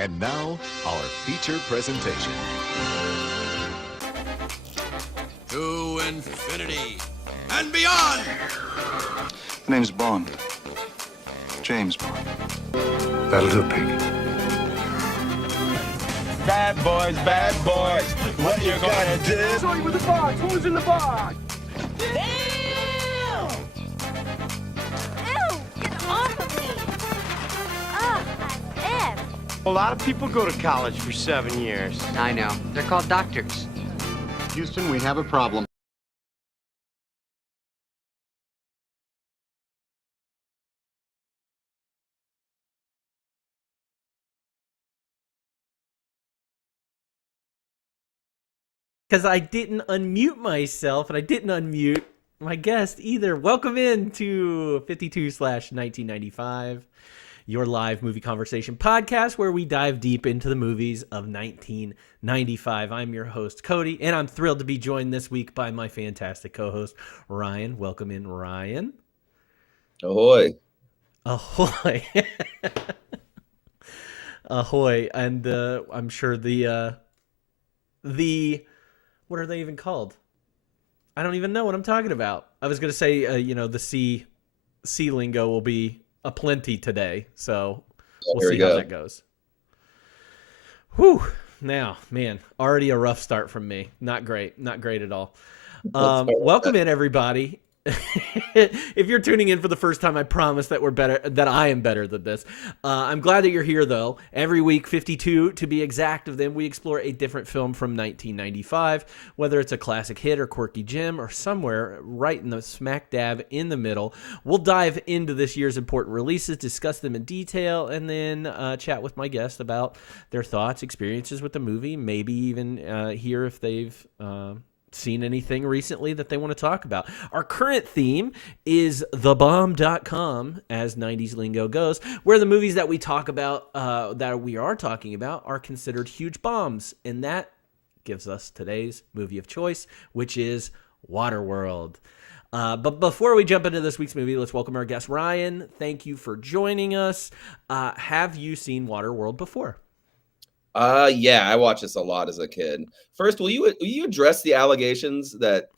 And now, our feature presentation. To infinity and beyond! The name's Bond. James Bond. That'll do, pig. Bad boys, what you gonna do? Show you with the box. Who's in the box? Damn! Ew! Get off of me! Ugh, I'm ill. A lot of people go to college for 7 years. I know. They're called doctors. Houston, we have a problem. Because I didn't unmute myself, and I didn't unmute my guest either. Welcome in to 52/1995, your live movie conversation podcast where we dive deep into the movies of 1995. I'm your host, Cody, and I'm thrilled to be joined this week by my fantastic co-host, Ryan. Welcome in, Ryan. Ahoy. Ahoy. Ahoy. And I'm sure the what are they even called? I don't even know what I'm talking about. I was going to say, the C lingo will be aplenty today. So we'll see how that goes. Whew. Now, man, already a rough start from me. Not great. Not great at all. Welcome in, everybody. If you're tuning in for the first time, I promise that I am better than this. I'm glad that you're here, though. Every week, 52 to be exact of them, we explore a different film from 1995, whether it's a classic hit or quirky gem or somewhere right in the smack dab in the middle. We'll dive into this year's important releases, discuss them in detail, and then chat with my guest about their thoughts, experiences with the movie, maybe even hear if they've seen anything recently that they want to talk about. Our current theme is thebomb.com, as 90s lingo goes, where the movies that we talk about, that we are talking about, are considered huge bombs. And that gives us today's movie of choice, which is Waterworld. But before we jump into this week's movie, let's welcome our guest, Ryan. Thank you for joining us. Have you seen Waterworld before? Yeah, I watched this a lot as a kid. First, will you address the allegations that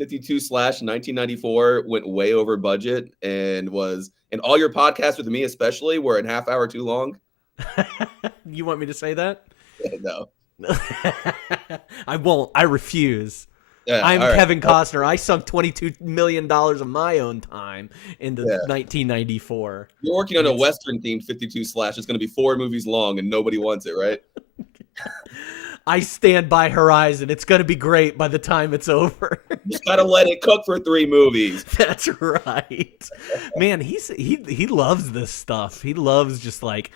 52/1994 went way over budget and all your podcasts with me especially were a half hour too long? You want me to say that? No. I won't. I refuse. I'm right. Kevin Costner. I sunk $22 million of my own time into 1994. You're working on a Western-themed 52/ It's going to be 4 movies long, and nobody wants it, right? I stand by Horizon. It's going to be great by the time it's over. You just got to let it cook for 3 movies. That's right. Man, he loves this stuff. He loves just like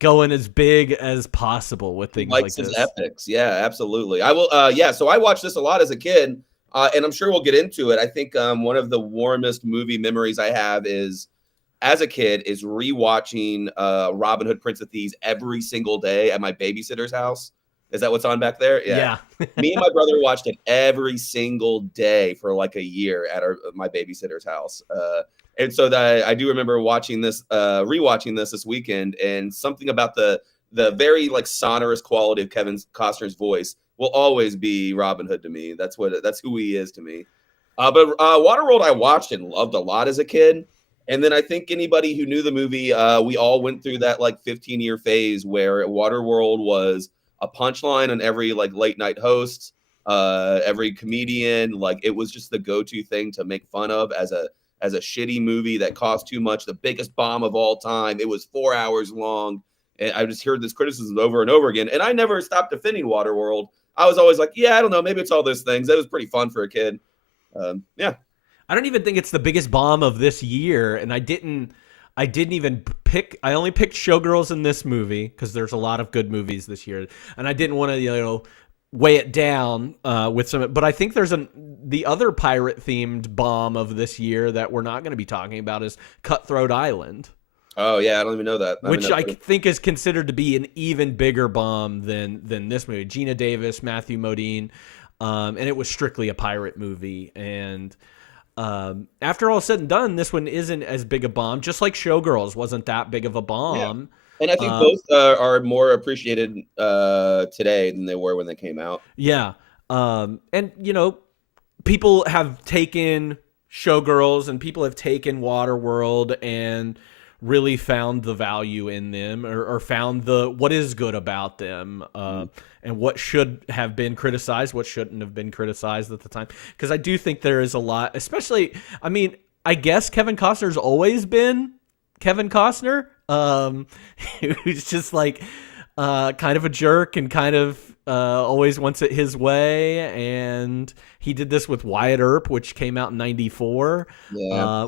going as big as possible with things like this. Epics. Yeah, absolutely. I will. So I watched this a lot as a kid, and I'm sure we'll get into it. I think one of the warmest movie memories I have is as a kid is rewatching Robin Hood, Prince of Thieves every single day at my babysitter's house. Is that what's on back there? Yeah. Me and my brother watched it every single day for like a year at my babysitter's house. And so I do remember watching this, rewatching this weekend, and something about the very like sonorous quality of Kevin Costner's voice will always be Robin Hood to me. That's who he is to me. But Waterworld I watched and loved a lot as a kid. And then I think anybody who knew the movie, we all went through that like 15-year phase where Waterworld was a punchline on every like late night host, every comedian. Like it was just the go-to thing to make fun of as a shitty movie that cost too much, the biggest bomb of all time. It was 4 hours long. And I just heard this criticism over and over again. And I never stopped defending Waterworld. I was always like, yeah, I don't know. Maybe it's all those things. That was pretty fun for a kid. Yeah. I don't even think it's the biggest bomb of this year. And I didn't even pick, I only picked Showgirls in this movie because there's a lot of good movies this year. And I didn't want to, weigh it down with some, but I think there's the other pirate themed bomb of this year that we're not going to be talking about is Cutthroat Island. Oh yeah, I don't even know that. Which I think is considered to be an even bigger bomb than this movie. Gina Davis, Matthew Modine, and it was strictly a pirate movie. And after all said and done, this one isn't as big a bomb. Just like Showgirls wasn't that big of a bomb. And I think both are more appreciated today than they were when they came out. Yeah. And, people have taken Showgirls and people have taken Waterworld and really found the value in them or found what is good about them and what should have been criticized, what shouldn't have been criticized at the time. Because I do think there is a lot, especially, I guess Kevin Costner's always been Kevin Costner, who's just like kind of a jerk and kind of always wants it his way. And he did this with Wyatt Earp, which came out in 94,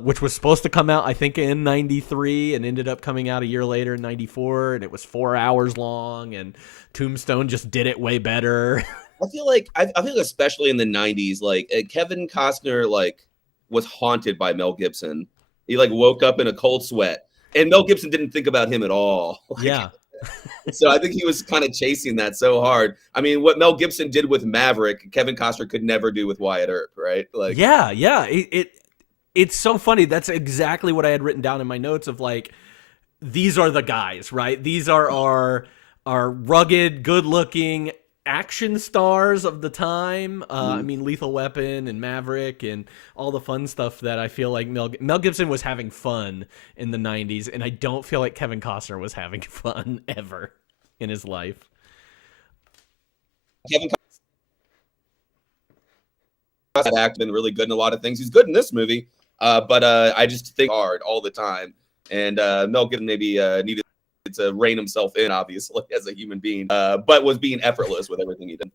which was supposed to come out, I think, in 93 and ended up coming out a year later in 94. And it was 4 hours long, and Tombstone just did it way better. I feel like especially in the 90s, like Kevin Costner, like, was haunted by Mel Gibson. He like woke up in a cold sweat, and Mel Gibson didn't think about him at all. Yeah. So I think he was kind of chasing that so hard. I mean, what Mel Gibson did with Maverick, Kevin Costner could never do with Wyatt Earp, right? Like, yeah. It's so funny. That's exactly what I had written down in my notes of like, these are the guys, right? These are our rugged, good-looking action stars of the time. Lethal Weapon and Maverick and all the fun stuff that I feel like Mel Gibson was having fun in the 90s, and I don't feel like Kevin Costner was having fun ever in his life. Kevin Costner had been really good in a lot of things. He's good in this movie, but I just think hard all the time. And Mel Gibson maybe needed to rein himself in, obviously, as a human being, but was being effortless with everything he did.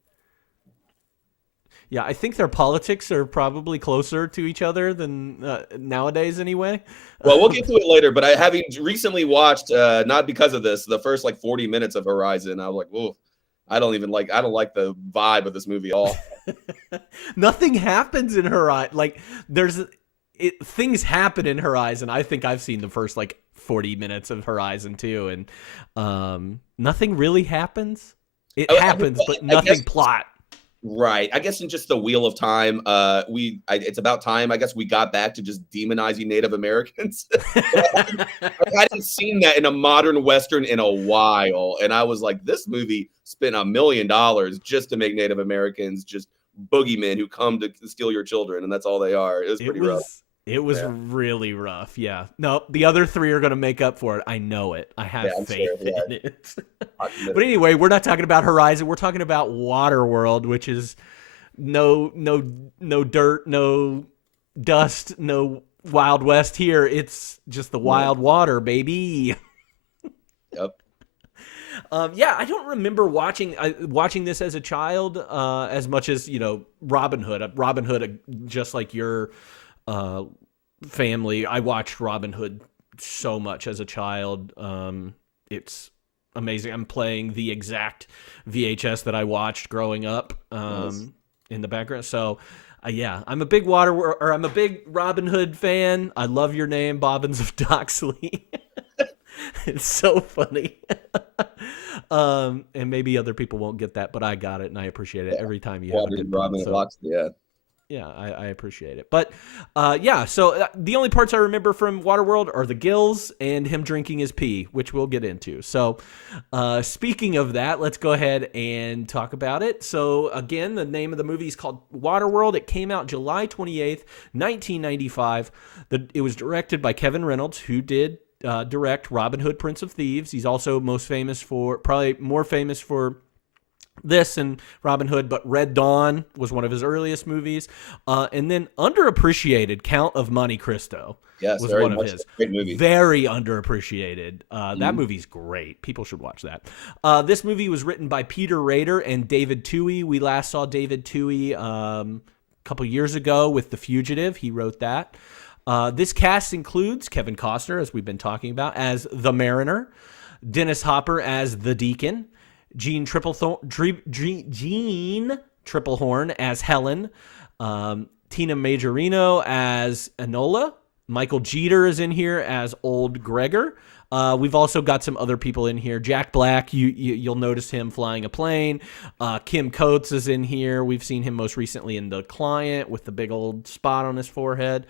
Yeah, I think their politics are probably closer to each other than nowadays anyway. Well, we'll get to it later, but having recently watched, not because of this, the first like 40 minutes of Horizon, I was like, whoa, I don't like the vibe of this movie at all. Nothing happens in Horizon. Like things happen in Horizon. I think I've seen the first like 40 minutes of Horizon too, and nothing really happens. It happens, but nothing plot. Right. I guess in just the wheel of time, it's about time, I guess, we got back to just demonizing Native Americans. I hadn't seen that in a modern Western in a while. And I was like, this movie spent $1 million just to make Native Americans just boogeymen who come to steal your children. And that's all they are. It was pretty rough. It was really rough. Yeah. No, the other three are going to make up for it. I know it. I have faith in it. But anyway, we're not talking about Horizon. We're talking about Waterworld, which is no dirt, no dust, no Wild West here. It's just the wild water, baby. Yep. I don't remember watching this as a child as much as, Robin Hood. Robin Hood, just like your family, I watched Robin Hood so much as a child. It's amazing. I'm playing the exact VHS that I watched growing up in the background. So I'm a big I'm a big Robin Hood fan. I love your name, Bobbins of Doxley. It's so funny. And maybe other people won't get that, but I got it, and I appreciate it every time you have a good Robin so, yeah, I appreciate it. But so the only parts I remember from Waterworld are the gills and him drinking his pee, which we'll get into. So speaking of that, let's go ahead and talk about it. So again, the name of the movie is called Waterworld. It came out July 28th, 1995. It was directed by Kevin Reynolds, who did direct Robin Hood, Prince of Thieves. He's also probably more famous for this and Robin Hood, but Red Dawn was one of his earliest movies. And then underappreciated, Count of Monte Cristo was one of his. Great movie. Very underappreciated. That movie's great. People should watch that. This movie was written by Peter Rader and David Toohey. We last saw David Toohey a couple years ago with The Fugitive. He wrote that. This cast includes Kevin Costner, as we've been talking about, as the Mariner, Dennis Hopper as the Deacon, Jean Triplehorn as Helen, Tina Majorino as Enola, Michael Jeter is in here as Old Gregor. We've also got some other people in here. Jack Black, you'll notice him flying a plane. Kim Coates is in here. We've seen him most recently in The Client with the big old spot on his forehead.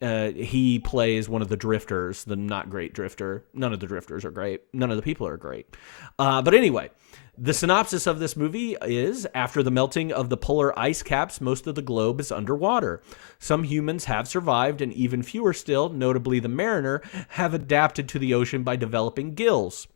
he plays one of the drifters, the not great drifter. None of the drifters are great. None of the people are great. But anyway, the synopsis of this movie is, after the melting of the polar ice caps, most of the globe is underwater. Some humans have survived, and even fewer still, notably the mariner, have adapted to the ocean by developing gills.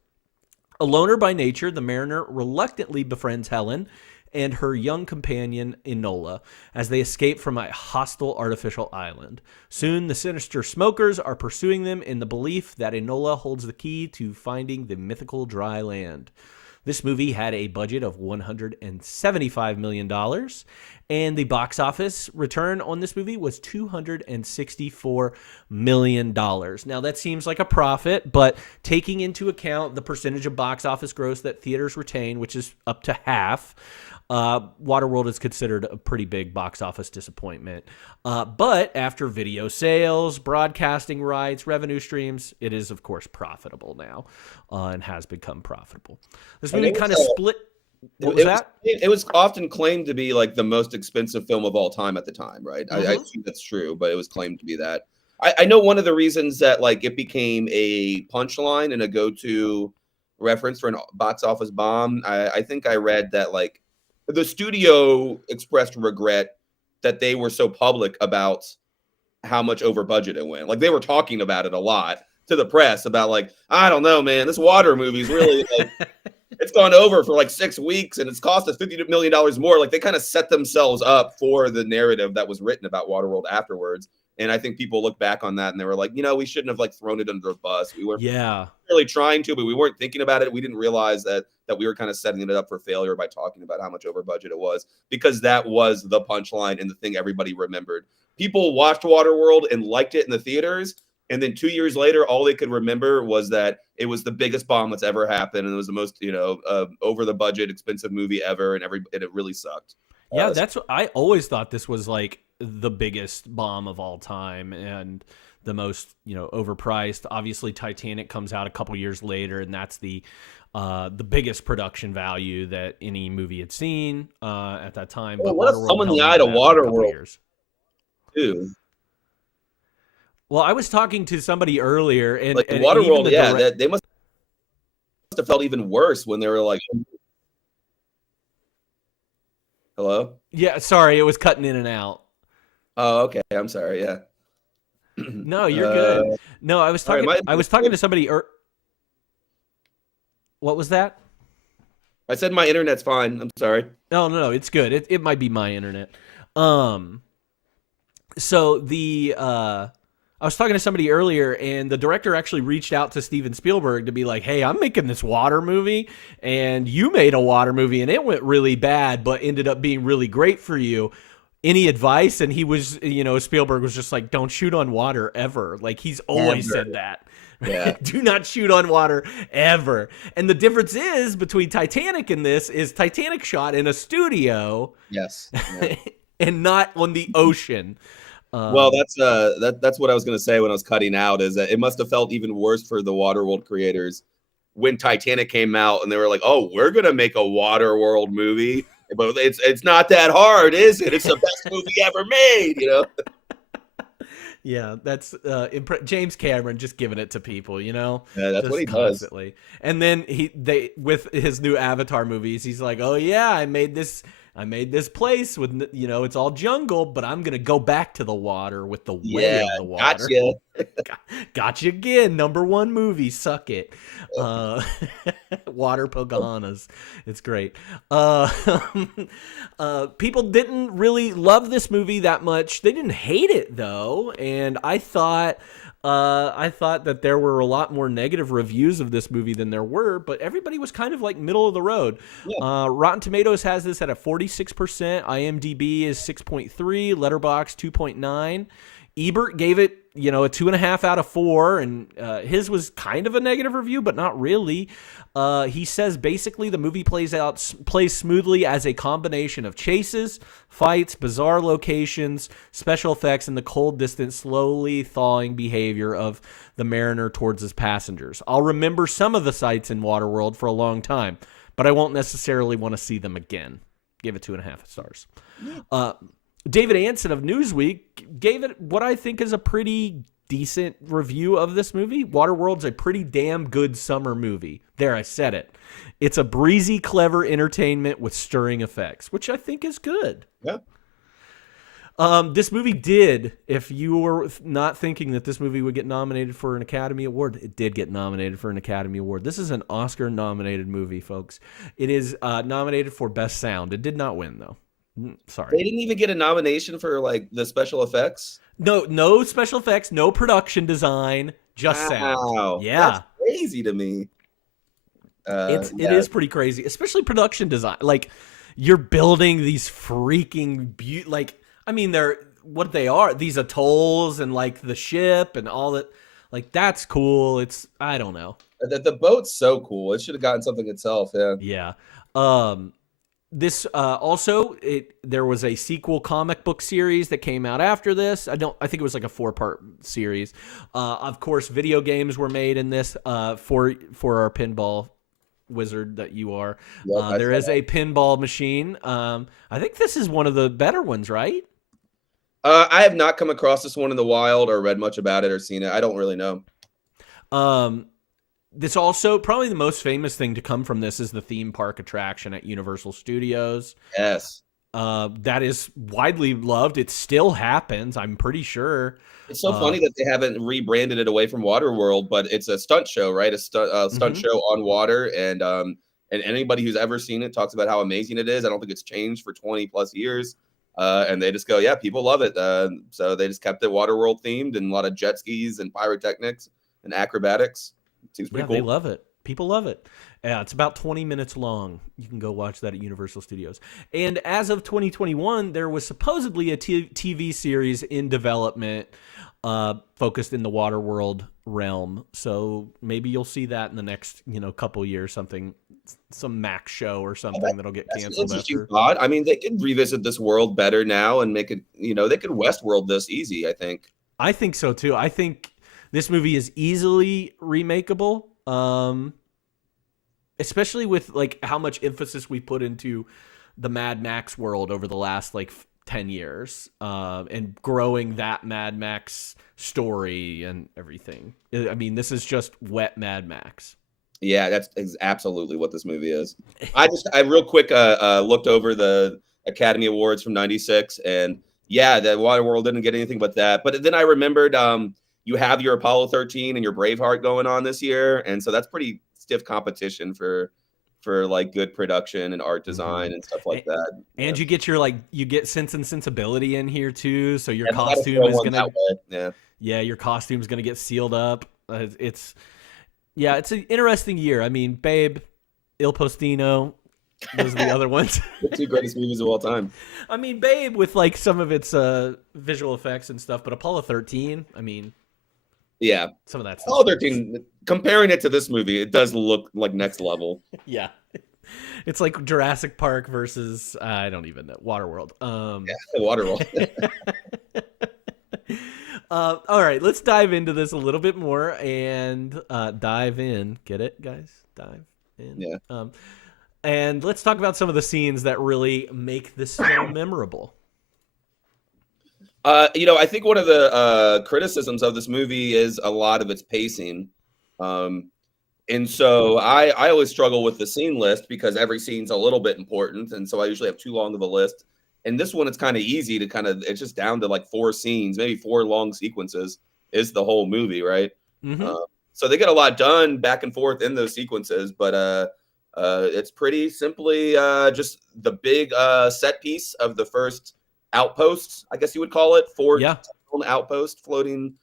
A loner by nature, the mariner reluctantly befriends Helen and her young companion Enola as they escape from a hostile artificial island. Soon, the sinister smokers are pursuing them in the belief that Enola holds the key to finding the mythical dry land. This movie had a budget of $175 million, and the box office return on this movie was $264 million. Now, that seems like a profit, but taking into account the percentage of box office gross that theaters retain, which is up to half, Waterworld is considered a pretty big box office disappointment. But after video sales, broadcasting rights, revenue streams, it is, of course, profitable now and has become profitable. This movie kind of split. What was that? It was often claimed to be like the most expensive film of all time at the time, right? Mm-hmm. I think that's true, but it was claimed to be that. I know one of the reasons that like it became a punchline and a go-to reference for a box office bomb. I think I read that like the studio expressed regret that they were so public about how much over budget it went. Like they were talking about it a lot to the press about like, I don't know, man, this water movie is really like, it's gone over for like 6 weeks and it's cost us $50 million more. Like they kind of set themselves up for the narrative that was written about Waterworld afterwards. And I think people look back on that and they were like, we shouldn't have like thrown it under the bus. We weren't really trying to, but we weren't thinking about it. We didn't realize that we were kind of setting it up for failure by talking about how much over budget it was, because that was the punchline and the thing everybody remembered. People watched Waterworld and liked it in the theaters. And then 2 years later, all they could remember was that it was the biggest bomb that's ever happened. And it was the most, over the budget, expensive movie ever. And it really sucked. Yeah, that's what I always thought. This was like the biggest bomb of all time and the most, overpriced. Obviously, Titanic comes out a couple years later, and that's the biggest production value that any movie had seen at that time. Well, but what if someone in the eye to Waterworld too? Well, I was talking to somebody earlier, and like and Waterworld, even they must have felt even worse when they were like, hello? Yeah, sorry, it was cutting in and out. Oh, okay. I'm sorry. Yeah. No, you're good. No, I was talking. Right, I was talking to somebody. What was that? I said my internet's fine. I'm sorry. No, it's good. It might be my internet. So I was talking to somebody earlier, and the director actually reached out to Steven Spielberg to be like, hey, I'm making this water movie, and you made a water movie, and it went really bad, but ended up being really great for you. Any advice? And he was, Spielberg was just like, don't shoot on water ever. Like, he's always said that. Yeah. Do not shoot on water ever. And the difference is between Titanic and this is Titanic shot in a studio. Yes. Yeah. And not on the ocean. Well, that's what I was going to say when I was cutting out, is that it must have felt even worse for the Waterworld creators when Titanic came out and they were like, oh, we're going to make a Waterworld movie. But it's not that hard, is it? It's the best movie ever made, Yeah, that's James Cameron just giving it to people, Yeah, that's just what he constantly. does. And then with his new Avatar movies, he's like, "Oh yeah, I made this place with it's all jungle, but I'm gonna go back to the water with the way of the water." Gotcha. Gotcha again. #1 movie, suck it. Water Pocahontas. It's great. People didn't really love this movie that much. They didn't hate it though, and I thought that there were a lot more negative reviews of this movie than there were, but everybody was kind of like middle of the road. Yeah. Rotten Tomatoes has this at a 46%. IMDb is 6.3. Letterboxd 2.9. Ebert gave it, a 2.5 out of 4, and his was kind of a negative review, but not really. He says basically the movie plays smoothly as a combination of chases, fights, bizarre locations, special effects, and the cold, distant, slowly thawing behavior of the mariner towards his passengers. I'll remember some of the sights in Waterworld for a long time, but I won't necessarily want to see them again. Give it 2.5 stars. David Anson of Newsweek gave it what I think is a pretty decent review of this movie. Waterworld's a pretty damn good summer movie. There, I said it. It's a breezy, clever entertainment with stirring effects, which I think is good. Yeah. This movie did, if you were not thinking that this movie would get nominated for an Academy Award, it did get nominated for an Academy Award. This is an Oscar-nominated movie, folks. It is nominated for Best Sound. It did not win, though. Sorry. They didn't even get a nomination for like the special effects. No special effects, no production design, just sound. Yeah, that's crazy to me. It is pretty crazy, especially production design. Like you're building these freaking they're what they are, these atolls and like the ship and all that. Like that's cool. It's I don't know. The boat's so cool. It should have gotten something itself. Yeah. This there was a sequel comic book series that came out after this. I think it was like a 4-part series. Of course, video games were made in this for our pinball wizard that you are. Yep, there is a pinball machine. I think this is one of the better ones, right? I have not come across this one in the wild or read much about it or seen it. I don't really know. This also, probably the most famous thing to come from this is the theme park attraction at Universal Studios. Yes. That is widely loved. It still happens, I'm pretty sure. It's so funny that they haven't rebranded it away from Waterworld, but it's a stunt show, right? A stunt show on water. And anybody who's ever seen it talks about how amazing it is. I don't think it's changed for 20 plus years. And they just go, yeah, people love it. So they just kept it Waterworld themed and a lot of jet skis and pyrotechnics and acrobatics. It seems pretty cool. They love it. People love it. Yeah, it's about 20 minutes long. You can go watch that at Universal Studios. And as of 2021, there was supposedly a TV series in development focused in the Waterworld realm. So maybe you'll see that in the next, couple years, some Max show or something that'll get canceled after. Thought. I mean, they could revisit this world better now and make it, they could Westworld this easy, I think. I think so too. I think this movie is easily remakeable, especially with like how much emphasis we put into the Mad Max world over the last 10 years, and growing that Mad Max story and everything. I mean, this is just wet Mad Max. Yeah, that's absolutely what this movie is. I real quick looked over the Academy Awards from '96, and yeah, the Waterworld didn't get anything but that. But then I remembered you have your Apollo 13 and your Braveheart going on this year, and so that's pretty stiff competition for like good production and art design and stuff like that. And you get you get Sense and Sensibility in here too, so your costume is gonna your costume's gonna get sealed up. It's an interesting year. I mean, Babe, Il Postino, those are the other ones. The two greatest movies of all time. I mean, Babe with some of its visual effects and stuff, but Apollo 13, I mean, yeah, some of that stuff. Apollo 13, comparing it to this movie, it does look like next level. Yeah. It's like Jurassic Park versus I don't even know, Waterworld. Waterworld. All right, let's dive into this a little bit more and dive in. Get it, guys? Dive in. Yeah. And let's talk about some of the scenes that really make this film memorable. I think one of the criticisms of this movie is a lot of its pacing. And so I always struggle with the scene list because every scene's a little bit important. And so I usually have too long of a list. And this one, it's kind of easy to it's just down to 4 scenes, maybe 4 long sequences is the whole movie, right? Mm-hmm. So they get a lot done back and forth in those sequences, but it's pretty simply just the big set piece of the first outpost, I guess you would call it, outpost, floating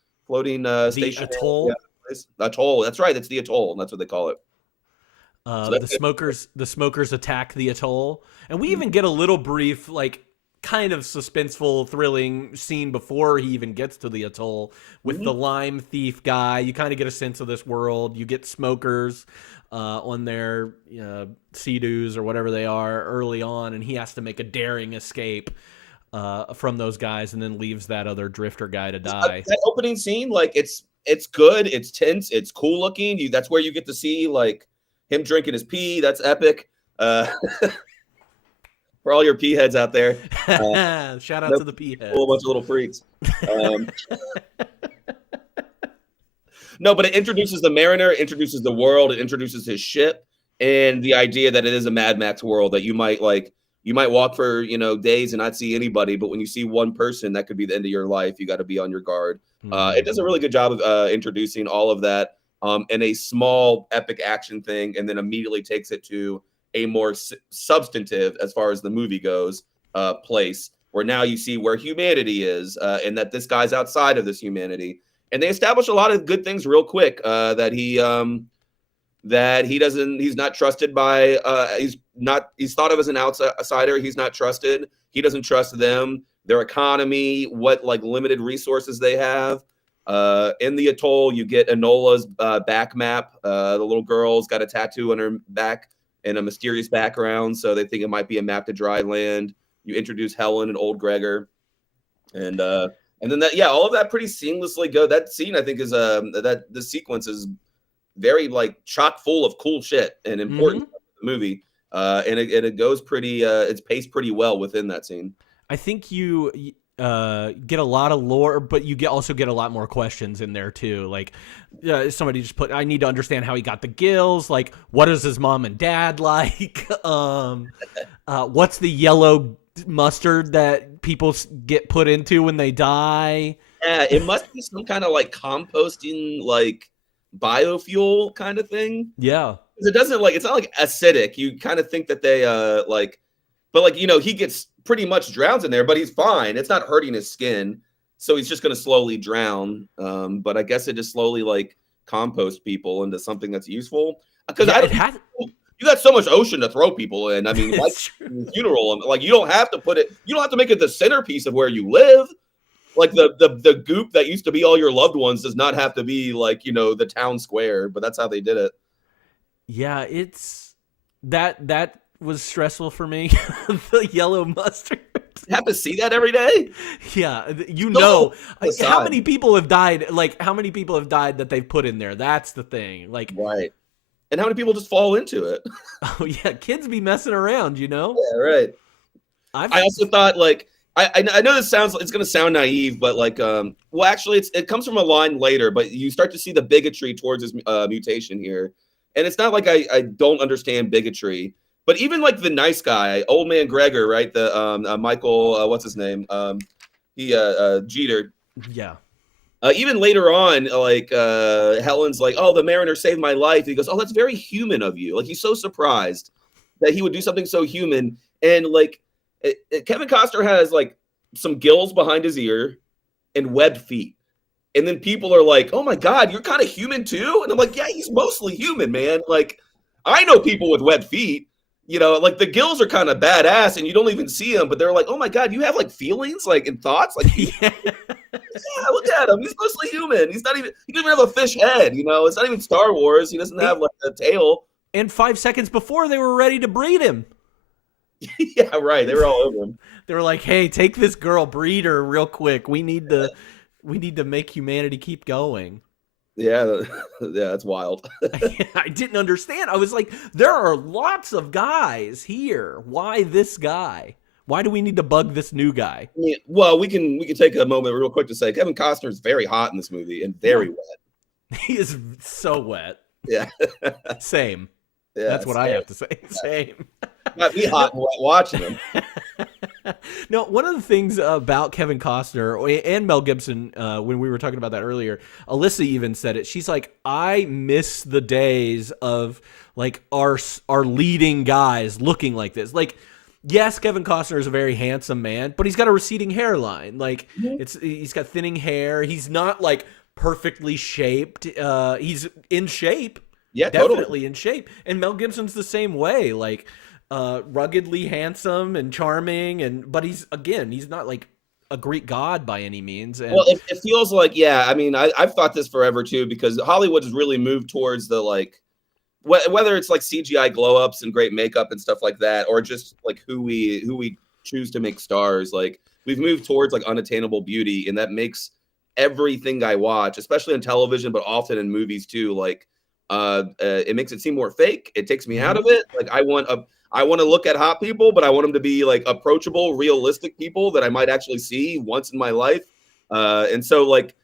station. Atoll. Yeah, atoll. That's right. That's the atoll. That's what they call it. The smokers attack the atoll, and we even get a little brief, kind of suspenseful, thrilling scene before he even gets to the atoll with the lime thief guy. You kind of get a sense of this world. You get smokers on their Sea-Doos or whatever they are early on, and he has to make a daring escape from those guys, and then leaves that other drifter guy to die. That opening scene, it's good, it's tense, it's cool looking. That's where you get to see him drinking his pee. That's epic. for all your pea heads out there. Shout out to the pea heads. A whole bunch of little freaks. No, but it introduces the Mariner, it introduces the world, it introduces his ship, and the idea that it is a Mad Max world that you might walk for days and not see anybody, but when you see one person, that could be the end of your life. You got to be on your guard. It does a really good job of introducing all of that in a small epic action thing, and then immediately takes it to a more substantive, as far as the movie goes, place where now you see where humanity is, and that this guy's outside of this humanity. And they establish a lot of good things real quick. That he's not trusted by. He's thought of as an outsider. He's not trusted. He doesn't trust them, their economy, what limited resources they have. In the atoll, you get Enola's back map. The little girl's got a tattoo on her back and a mysterious background, so they think it might be a map to dry land. You introduce Helen and old Gregor, and then all of that pretty seamlessly go. That scene, I think, is that the sequence is very chock full of cool shit and important stuff in the movie, and it goes pretty. It's paced pretty well within that scene. I think you get a lot of lore, but you also get a lot more questions in there too. Somebody just put, I need to understand how he got the gills. What is his mom and dad like? What's the yellow mustard that people get put into when they die? Yeah, it must be some kind of composting, biofuel kind of thing. Yeah, it doesn't it's not acidic. You kind of think that they but he gets pretty much drowns in there, but he's fine. It's not hurting his skin, so he's just going to slowly drown. But I guess it just slowly compost people into something that's useful. Because you got so much ocean to throw people in. I mean, funeral, you don't have to put it. You don't have to make it the centerpiece of where you live. The goop that used to be all your loved ones does not have to be the town square. But that's how they did it. Yeah, it's that was stressful for me. The yellow mustard. You have to see that every day. Yeah, how many people have died? How many people have died that they've put in there? That's the thing. Right. And how many people just fall into it? Oh yeah, kids be messing around, Yeah, right. I also thought I know this it's going to sound naive, but actually it comes from a line later, but you start to see the bigotry towards his mutation here, and it's not I don't understand bigotry, but even the nice guy, old man Gregor, right? The Michael, what's his name? Jeter. Yeah. Even later on, Helen's oh, the Mariner saved my life. And he goes, oh, that's very human of you. He's so surprised that he would do something so human. And Kevin Costner has some gills behind his ear and webbed feet. And then people are oh my God, you're kind of human too. And I'm yeah, he's mostly human, man. I know people with webbed feet. The gills are kind of badass and you don't even see them, but they're oh my God, you have feelings, and thoughts? Yeah, look at him. He's mostly human. He doesn't even have a fish head, It's not even Star Wars. He doesn't have a tail. And 5 seconds before they were ready to breed him. Yeah, right. They were all over him. They were hey, take this girl, breed her real quick. We need to make humanity keep going. Yeah, that's wild. I didn't understand. I was there are lots of guys here. Why this guy? Why do we need to bug this new guy? Well, we can take a moment real quick to say Kevin Costner is very hot in this movie and very wet. He is so wet. Yeah. Same. Yeah, that's what I have to say. Same. Might be hot and wet watching him. No, one of the things about Kevin Costner and Mel Gibson, when we were talking about that earlier, Alyssa even said it. She's I miss the days of our leading guys looking like this. Yes, Kevin Costner is a very handsome man, but he's got a receding hairline. He's got thinning hair. He's not perfectly shaped. He's in shape. Yeah, definitely totally in shape. And Mel Gibson's the same way. Ruggedly handsome and charming, but he's not a Greek god by any means. And it feels I mean, I've thought this forever too, because Hollywood has really moved towards the whether it's CGI glow ups and great makeup and stuff like that, or just who we choose to make stars. We've moved towards unattainable beauty, and that makes everything I watch, especially on television, but often in movies too, It makes it seem more fake. It takes me out of it. Like I want to look at hot people, but I want them to be like approachable, realistic people that I might actually see once in my life. And so like,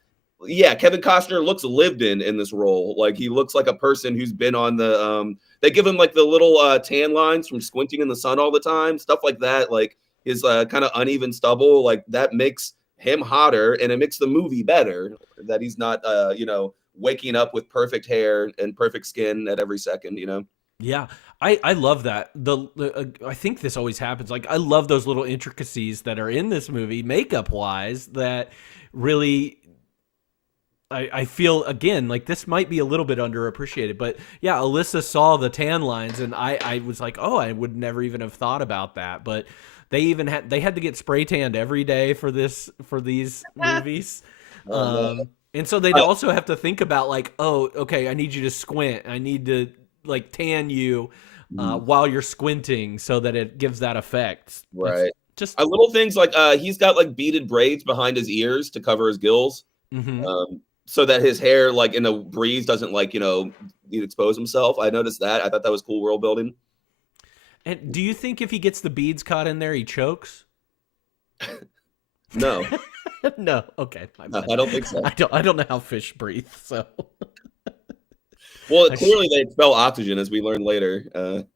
yeah, Kevin Costner looks lived in this role. Like he looks like a person who's been on the they give him like the little tan lines from squinting in the sun all the time, stuff like that. Like his kind of uneven stubble, like that makes him hotter, and it makes the movie better that he's not waking up with perfect hair and perfect skin at every second, Yeah, I love that. I think this always happens. Like I love those little intricacies that are in this movie, makeup wise, that really I feel again like this might be a little bit underappreciated. But yeah, Alyssa saw the tan lines, and I was like, oh, I would never even have thought about that. But they had to get spray tanned every day for these movies. And so they'd also have to think about like, oh, okay, I need you to squint. I need to like tan you while you're squinting so that it gives that effect. Right. It's just little things like he's got like beaded braids behind his ears to cover his gills, so that his hair like in a breeze doesn't like expose himself. I noticed that. I thought that was cool world building. And do you think if he gets the beads caught in there, he chokes? No. No. Okay. No, I don't think so. I don't know how fish breathe. So. Well, clearly they expel oxygen, as we learn later,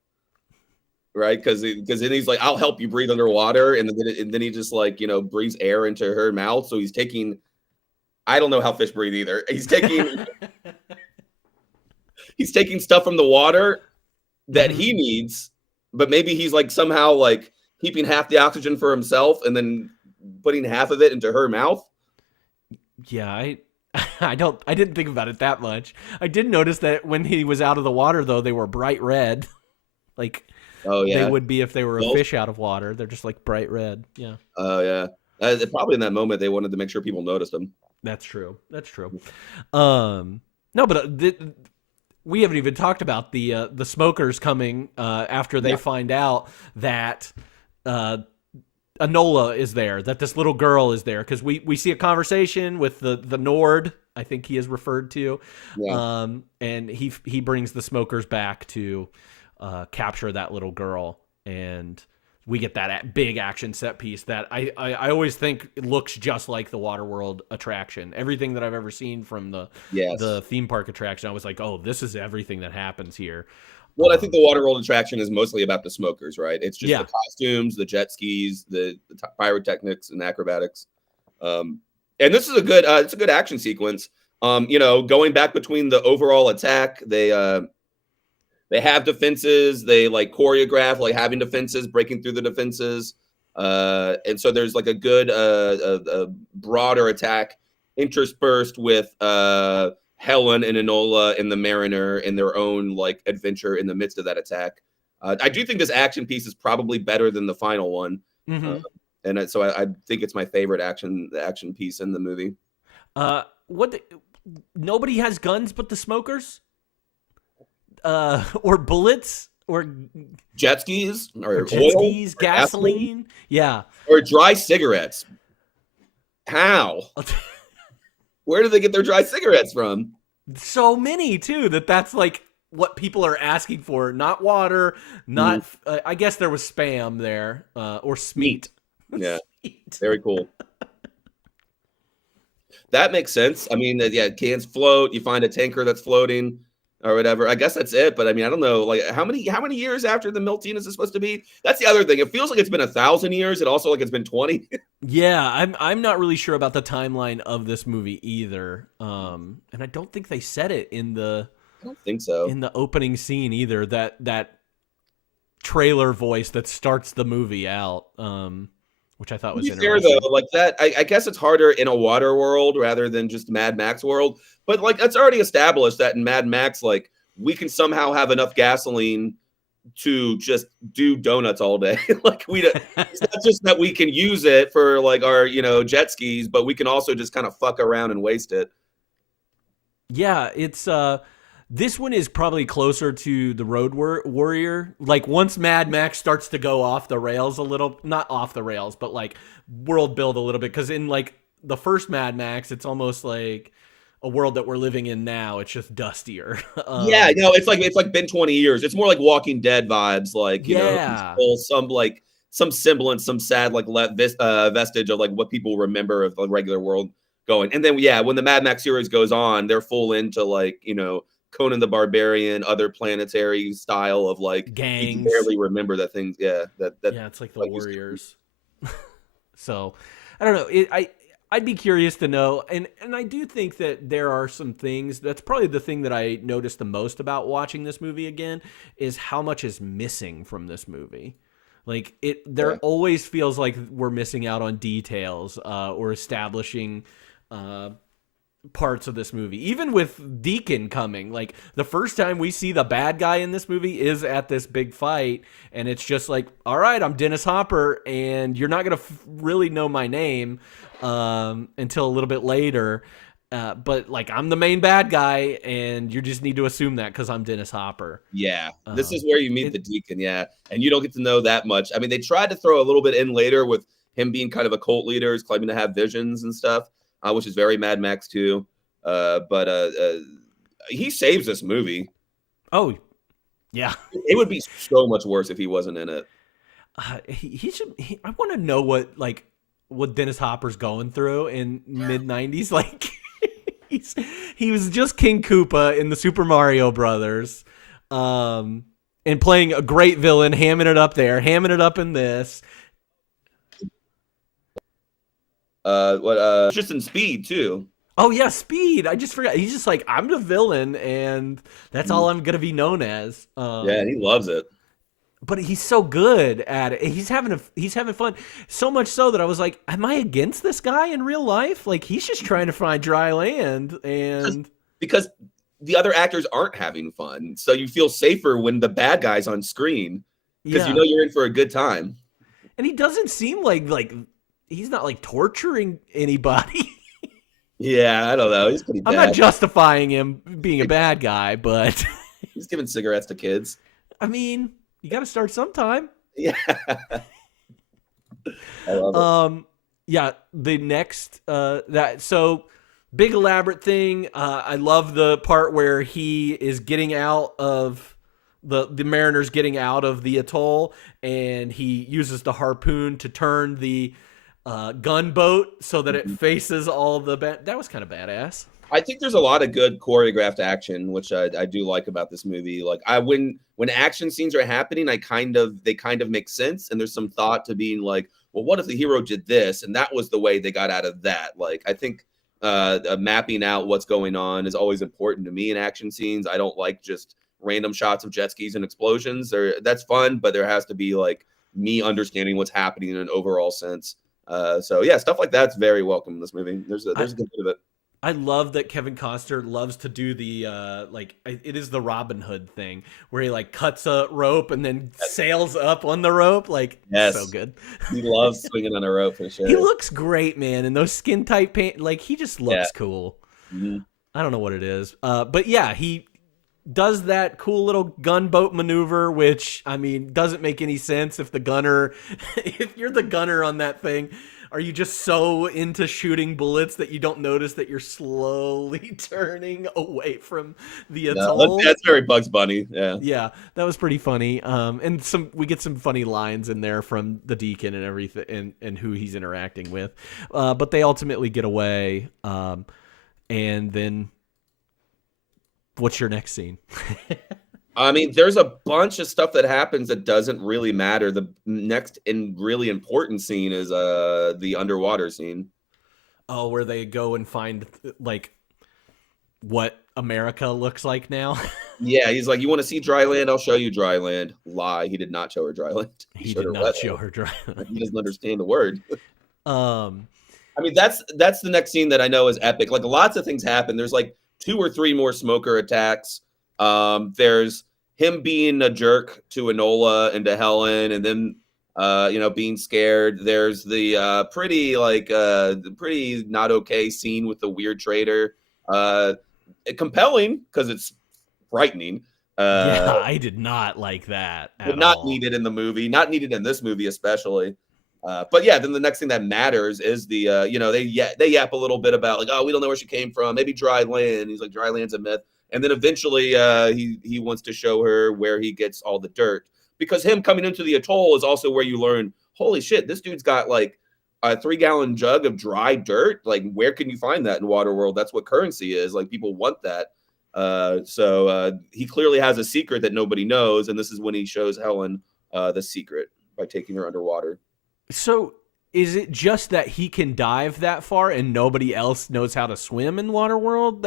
right? Because then he's like, "I'll help you breathe underwater," and then he just like breathes air into her mouth. So he's taking. I don't know how fish breathe either. He's taking. He's taking stuff from the water that he needs, but maybe he's like somehow like keeping half the oxygen for himself and then putting half of it into her mouth. Yeah, I didn't think about it that much. I did notice that when he was out of the water though, they were bright red. Like they would be if they were a fish out of water. They're just like bright red. Yeah. Oh yeah. Probably in that moment they wanted to make sure people noticed them. That's true. No, but we haven't even talked about the smokers coming after they find out that Enola is there, that this little girl is there, because we see a conversation with the Nord, I think he is referred to, and he brings the smokers back to capture that little girl, and we get that big action set piece that I always think looks just like the Waterworld attraction. Everything that I've ever seen from the theme park attraction, I was like, oh, this is everything that happens here. Well, I think the Waterworld attraction is mostly about the smokers, right? It's just the costumes, the jet skis, the pyrotechnics and acrobatics. And this is a good action sequence. Going back between the overall attack, they have defenses. They like choreograph like having defenses, breaking through the defenses. And so there's like a good a broader attack interspersed with Helen and Enola and the Mariner in their own like adventure in the midst of that attack. I do think this action piece is probably better than the final one. And so I think it's my favorite action piece in the movie. Nobody has guns but the smokers? Or bullets? Or jet skis? Or jet skis, gasoline? Yeah. Or dry cigarettes. How? Where do they get their dry cigarettes from? So many, too, that's like what people are asking for. Not water, not... I guess there was Spam there, or Smeat. Yeah, very cool. That makes sense. I mean, cans float. You find a tanker that's floating or whatever. I guess that's it. But I mean, I don't know. Like, how many years after the Miltine is it supposed to be? That's the other thing. It feels like it's been 1,000 years. It also like it's been 20. Yeah, I'm not really sure about the timeline of this movie either. And I don't think they said it in the. I don't think so. In the opening scene either. That trailer voice that starts the movie out. Which I thought was interesting. Fair, though, like that, I guess it's harder in a water world rather than just Mad Max world. But like that's already established that in Mad Max, like we can somehow have enough gasoline to just do donuts all day. Like it's not just that we can use it for like our jet skis, but we can also just kind of fuck around and waste it. Yeah, it's this one is probably closer to the Road Warrior. Like once Mad Max starts to go off the rails a little, not off the rails, but like world build a little bit. Because in like the first Mad Max, it's almost like a world that we're living in now. It's just dustier. Yeah, no, it's like been 20 years. It's more like Walking Dead vibes, like yeah, still some semblance, some sad vestige of like what people remember of the regular world going. And then when the Mad Max series goes on, they're full into like Conan the Barbarian, other planetary style of like gangs. You can barely remember that things. Yeah, it's like the Warriors. So I don't know. I'd be curious to know, and I do think that there are some things. That's probably the thing that I noticed the most about watching this movie again is how much is missing from this movie. Like there always feels like we're missing out on details or establishing parts of this movie. Even with Deacon coming, like the first time we see the bad guy in this movie is at this big fight, and it's just like, all right, I'm Dennis Hopper, and you're not gonna really know my name until a little bit later. But like I'm the main bad guy, and you just need to assume that because I'm Dennis Hopper. Yeah, this is where you meet the Deacon. Yeah, and you don't get to know that much. I mean, they tried to throw a little bit in later with him being kind of a cult leader, he's claiming to have visions and stuff, which is very Mad Max too. But he saves this movie. Oh, yeah. It would be so much worse if he wasn't in it. He should. I want to know what Dennis Hopper's going through in mid 90s. Like he was just King Koopa in the Super Mario Brothers, and playing a great villain, hamming it up there, hamming it up in this. Just in Speed too. Oh yeah, Speed. I just forgot. He's just like, I'm the villain, and that's all I'm gonna be known as. Yeah, he loves it. But he's so good at it. He's having fun. So much so that I was like, am I against this guy in real life? Like he's just trying to find dry land, and because the other actors aren't having fun, so you feel safer when the bad guy's on screen because you know you're in for a good time. And he doesn't seem like he's not like torturing anybody. Yeah, I don't know. He's pretty bad. I'm not justifying him being a bad guy, but he's giving cigarettes to kids. I mean, you got to start sometime. Yeah. I love it. Yeah, the next big elaborate thing. I love the part where he is getting out of the mariners getting out of the atoll, and he uses the harpoon to turn the gunboat so that it faces all the that was kind of badass. I think there's a lot of good choreographed action, which I do like about this movie. Like when action scenes are happening, they kind of make sense, and there's some thought to being like, well, what if the hero did this, and that was the way they got out of that? Like I think mapping out what's going on is always important to me in action scenes. I don't like just random shots of jet skis and explosions. That's fun, but there has to be like me understanding what's happening in an overall sense. So yeah, stuff like that's very welcome in this movie. There's a good bit of it. I love that Kevin Costner loves to do the it is the Robin Hood thing where he like cuts a rope and then sails up on the rope. Like, so good. He loves swinging on a rope for sure. He looks great, man, in those skin tight pants. Like he just looks cool. Mm-hmm. I don't know what it is, but yeah, he does that cool little gunboat maneuver, which I mean doesn't make any sense if if you're the gunner on that thing. Are you just so into shooting bullets that you don't notice that you're slowly turning away from the atoll? That's very Bugs Bunny. Yeah, that was pretty funny. And we get some funny lines in there from the Deacon and everything, and who he's interacting with. But they ultimately get away. And then, what's your next scene? I mean, there's a bunch of stuff that happens that doesn't really matter. The next and really important scene is the underwater scene. Oh, where they go and find like what America looks like now. Yeah, he's like, you want to see dry land? I'll show you dry land. Lie, he did not show her dry land. He did not show her dry land. He doesn't understand the word. I mean, that's the next scene that I know is epic. Like lots of things happen. There's like 2 or 3 more smoker attacks. There's him being a jerk to Enola and to Helen, and then being scared. There's the pretty not okay scene with the weird trader. Compelling because it's frightening. Yeah, I did not like that. But not needed in the movie. Not needed in this movie, especially. But yeah, then the next thing that matters is the they yap a little bit about like, oh, we don't know where she came from, maybe dry land. He's like, dry land's a myth. And then eventually he wants to show her where he gets all the dirt, because him coming into the atoll is also where you learn, holy shit, this dude's got like a 3-gallon jug of dry dirt. Like, where can you find that in Waterworld? That's what currency is. Like, people want that. So he clearly has a secret that nobody knows, and this is when he shows Helen the secret by taking her underwater. So is it just that he can dive that far and nobody else knows how to swim in Waterworld?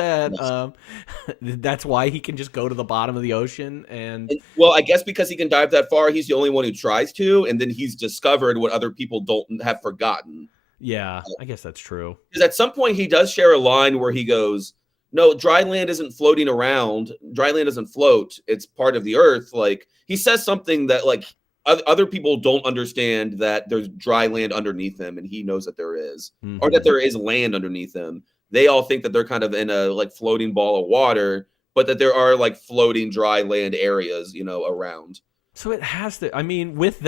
That's why he can just go to the bottom of the ocean and well, I guess because he can dive that far, he's the only one who tries to, and then he's discovered what other people don't have forgotten. Yeah, I guess that's true. Because at some point he does share a line where he goes, no, dry land isn't floating around. Dry land doesn't float. It's part of the earth. Like, he says something that like other people don't understand, that there's dry land underneath them, and he knows that there is, or that there is land underneath them. They all think that they're kind of in a like floating ball of water, but that there are like floating dry land areas, around. So it has to, I mean, with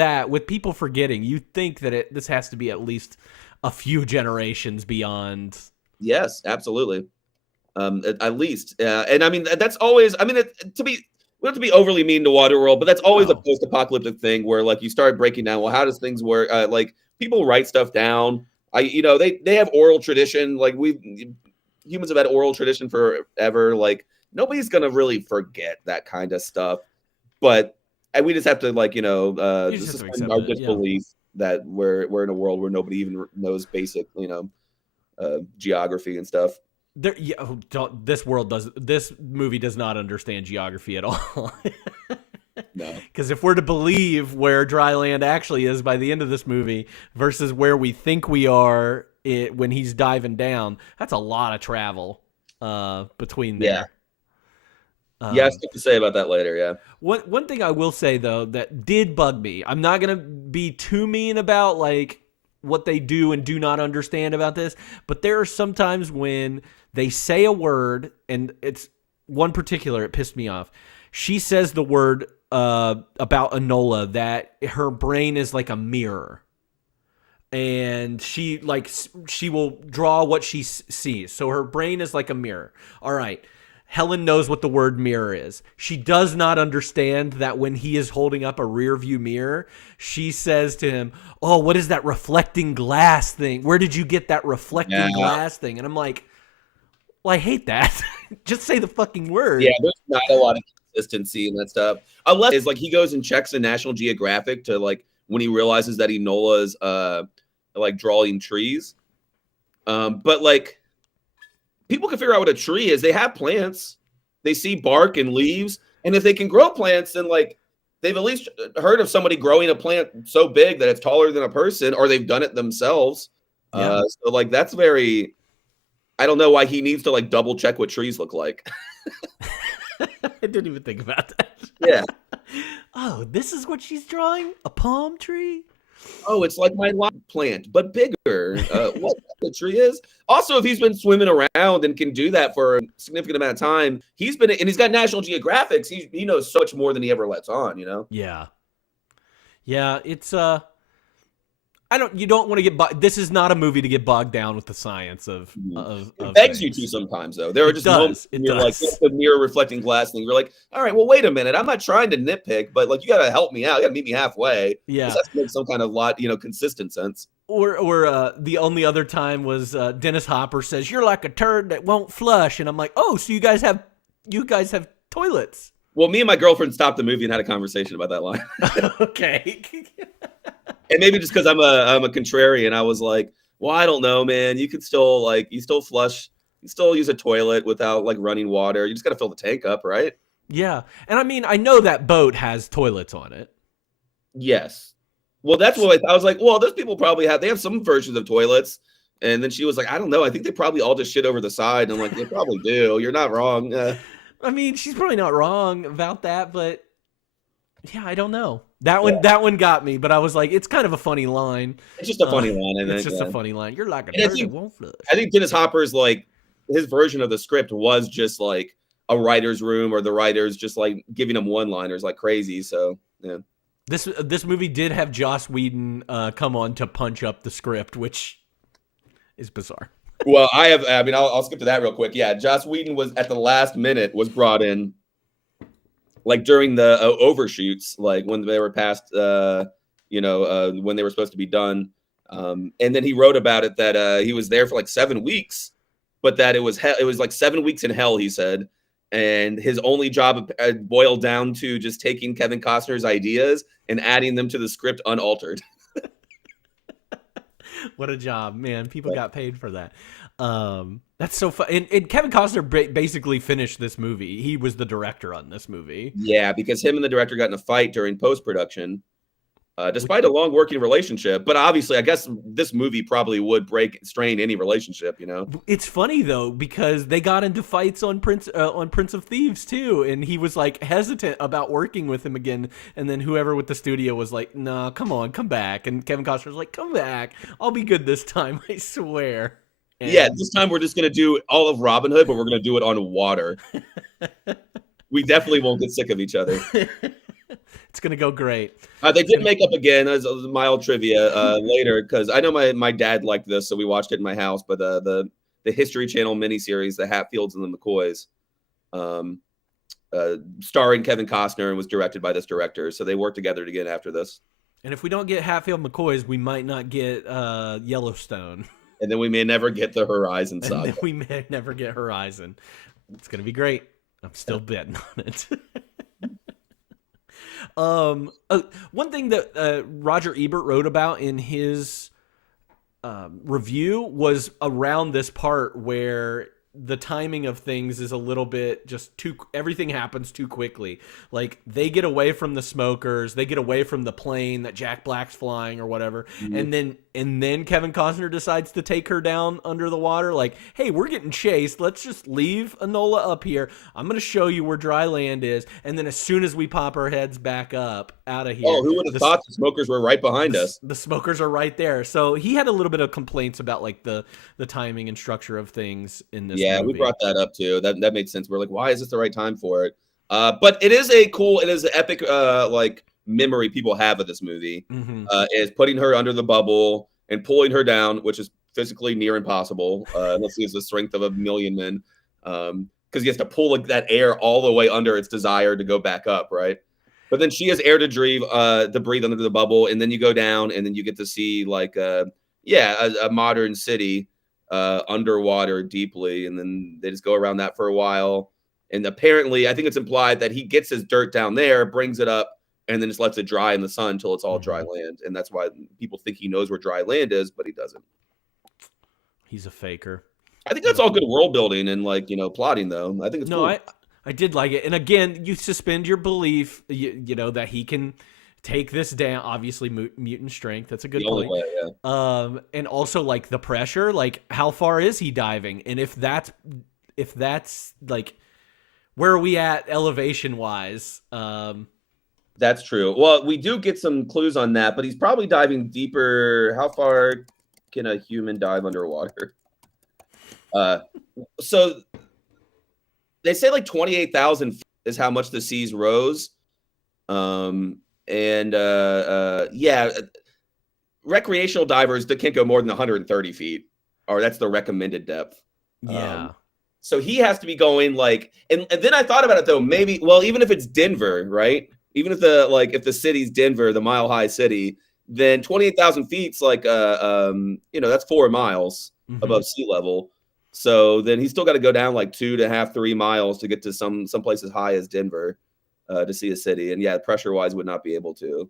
people forgetting, you think that this has to be at least a few generations beyond. Yes, absolutely. At least. And I mean, that's always, I mean, we don't have to be overly mean to Waterworld, but that's always a post-apocalyptic thing where like you start breaking down, well, how does things work? Like, people write stuff down. They have oral tradition. Like, humans have had oral tradition forever. Like, nobody's going to really forget that kind of stuff. But we just have to suspend our disbelief that we're in a world where nobody even knows basic, geography and stuff. This movie does not understand geography at all. No, because if we're to believe where dry land actually is by the end of this movie versus where we think we are when he's diving down, that's a lot of travel between there. Yeah, I have stuff to say about that later. Yeah. One thing I will say though that did bug me. I'm not gonna be too mean about like what they do and do not understand about this, but there are some times when they say a word, and it's one particular, it pissed me off. She says the word about Enola, that her brain is like a mirror, and she will draw what she sees. So her brain is like a mirror. All right. Helen knows what the word mirror is. She does not understand that when he is holding up a rear view mirror, she says to him, oh, what is that reflecting glass thing? Where did you get that reflecting glass thing? And I'm like, well, I hate that. Just say the fucking word. Yeah, there's not a lot of consistency in that stuff. Unless it's like he goes and checks in National Geographic to like when he realizes that Enola is like drawing trees. But like, people can figure out what a tree is. They have plants. They see bark and leaves. And if they can grow plants, then like they've at least heard of somebody growing a plant so big that it's taller than a person, or they've done it themselves. Yeah. So like, that's very, I don't know why he needs to like double check what trees look like. I didn't even think about that. Yeah. Oh, this is what she's drawing? A palm tree? Oh, it's like my lime plant, but bigger. What the tree is. Also, if he's been swimming around and can do that for a significant amount of time, he's got National Geographics. He knows so much more than he ever lets on, Yeah. Yeah, it's you don't want to get this is not a movie to get bogged down with the science of it begs you to sometimes, though. There are just moments when you're like, the mirror reflecting glass thing. You're like, all right, well, wait a minute. I'm not trying to nitpick, but like, you got to help me out. You got to meet me halfway. Yeah. That makes some kind of consistent sense. Or the only other time was Dennis Hopper says, you're like a turd that won't flush. And I'm like, oh, so you guys have toilets. Well, me and my girlfriend stopped the movie and had a conversation about that line. Okay. And maybe just because I'm a contrarian, I was like, well, I don't know, man. You could still you still flush, you still use a toilet without like running water. You just got to fill the tank up, right? Yeah. And I mean, I know that boat has toilets on it. Yes. Well, that's what I was like, well, those people probably they have some versions of toilets. And then she was like, I don't know. I think they probably all just shit over the side. And I'm like, they probably do. You're not wrong. I mean, she's probably not wrong about that, but yeah, I don't know. That one got me, but I was like, it's kind of a funny line. It's just a funny line. It's just a funny line. You're like a nerd that won't flush. I think Dennis Hopper's like, his version of the script was just like a writer's room, or the writers just like giving him one-liners like crazy. So, yeah. This movie did have Joss Whedon come on to punch up the script, which is bizarre. Well, I'll skip to that real quick. Yeah, Joss Whedon was at the last minute was brought in, like during the overshoots, like when they were past, when they were supposed to be done. And then he wrote about it that he was there for like 7 weeks, but that it was like 7 weeks in hell, he said. And his only job boiled down to just taking Kevin Costner's ideas and adding them to the script unaltered. What a job, man. People got paid for that. That's so fun. And Kevin Costner basically finished this movie. He was the director on this movie. Yeah, because him and the director got in a fight during post-production, despite a long working relationship. But obviously, I guess this movie probably would strain any relationship, you know? It's funny, though, because they got into fights on Prince of Thieves, too. And he was, like, hesitant about working with him again. And then whoever with the studio was like, nah, come on, come back. And Kevin Costner was like, come back. I'll be good this time, I swear. And yeah, this time we're just going to do all of Robin Hood, but we're going to do it on water. We definitely won't get sick of each other. It's going to go great. They did make up again as a mild trivia later, because I know my dad liked this, so we watched it in my house. But the History Channel miniseries, The Hatfields and the McCoys, starring Kevin Costner and was directed by this director. So they worked together again after this. And if we don't get Hatfield McCoys, we might not get Yellowstone. And then we may never get the Horizon saga. And then we may never get Horizon. It's going to be great. I'm still betting on it. One thing that Roger Ebert wrote about in his review was around this part where the timing of things is a little bit everything happens too quickly. Like they get away from the smokers, they get away from the plane that Jack Black's flying or whatever. Mm-hmm. And then Kevin Costner decides to take her down under the water. Like, hey, we're getting chased. Let's just leave Enola up here. I'm going to show you where dry land is. And then as soon as we pop our heads back up out of here. Oh, who would have thought the smokers were right behind us? The smokers are right there. So he had a little bit of complaints about like the timing and structure of things in this Yeah, movie. we brought that up too. That made sense. We're like, why is this the right time for it? But it is an epic like memory people have of this movie. Mm-hmm. Is putting her under the bubble and pulling her down, which is physically near impossible. Unless he has the strength of 1,000,000 men, because he has to pull like that air all the way under its desire to go back up, right? But then she has air to breathe under the bubble, and then you go down, and then you get to see like a modern city underwater deeply, and then they just go around that for a while. And apparently, I think it's implied that he gets his dirt down there, brings it up, and then just lets it dry in the sun until it's all dry land. And that's why people think he knows where dry land is, but he doesn't. He's a faker. I think that's all good world building and like, plotting though. I think it's cool. I did like it. And again, you suspend your belief, you know, that he can take this down. Obviously, mutant strength. That's a good point. Way, yeah. And also like the pressure, like how far is he diving? And if that's like, where are we at elevation wise? That's true. Well, we do get some clues on that, but he's probably diving deeper. How far can a human dive underwater? So they say like 28,000 is how much the seas rose. Recreational divers that can't go more than 130 feet, or that's the recommended depth. Yeah. So he has to be going like, and then I thought about it though, maybe, well, even if it's Denver, right? Even if if the city's Denver, the Mile High city, then 28,000 feet's like, that's 4 miles above sea level. So then he's still got to go down like 2.5, 3 miles to get to some place as high as Denver to see a city. And yeah, pressure wise would not be able to.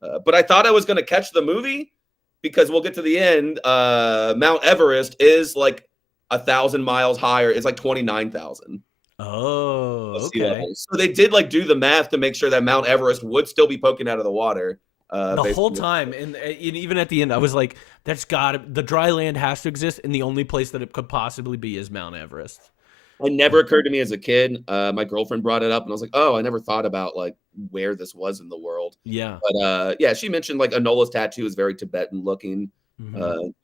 But I thought I was going to catch the movie because we'll get to the end. Mount Everest is like 1,000 miles higher. It's like 29,000. Oh, okay. So they did like do the math to make sure that Mount Everest would still be poking out of the water. The whole time, and even at the end, I was like, the dry land has to exist, and the only place that it could possibly be is Mount Everest. It never occurred to me as a kid. My girlfriend brought it up, and I was like, oh, I never thought about like where this was in the world. Yeah. But she mentioned like Enola's tattoo is very Tibetan looking,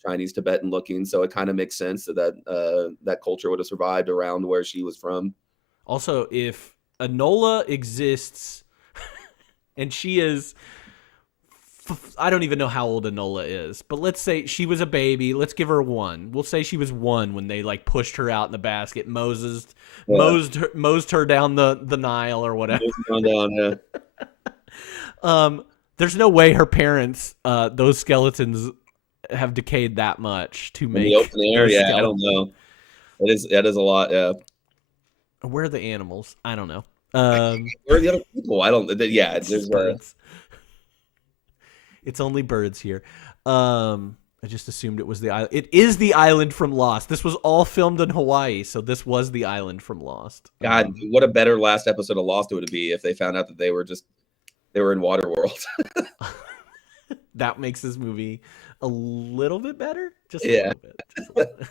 Chinese Tibetan looking. So it kind of makes sense that culture would have survived around where she was from. Also, if Enola exists and she is I don't even know how old Enola is, but let's say she was a baby. Let's give her 1. We'll say she was 1 when they like pushed her out in the basket, mosed her down the Nile or whatever. Down, There's no way her parents, those skeletons, have decayed that much to make in the open air. Yeah, skeletons. I don't know. That is a lot. Yeah. Where are the animals? I don't know. Where are the other people? I don't. Yeah, there's birds. It's only birds here. I just assumed it was the island. It is the island from Lost. This was all filmed in Hawaii, so this was the island from Lost. God, what a better last episode of Lost it would be if they found out that they were in Waterworld. That makes this movie a little bit better. Just a Yeah. little bit.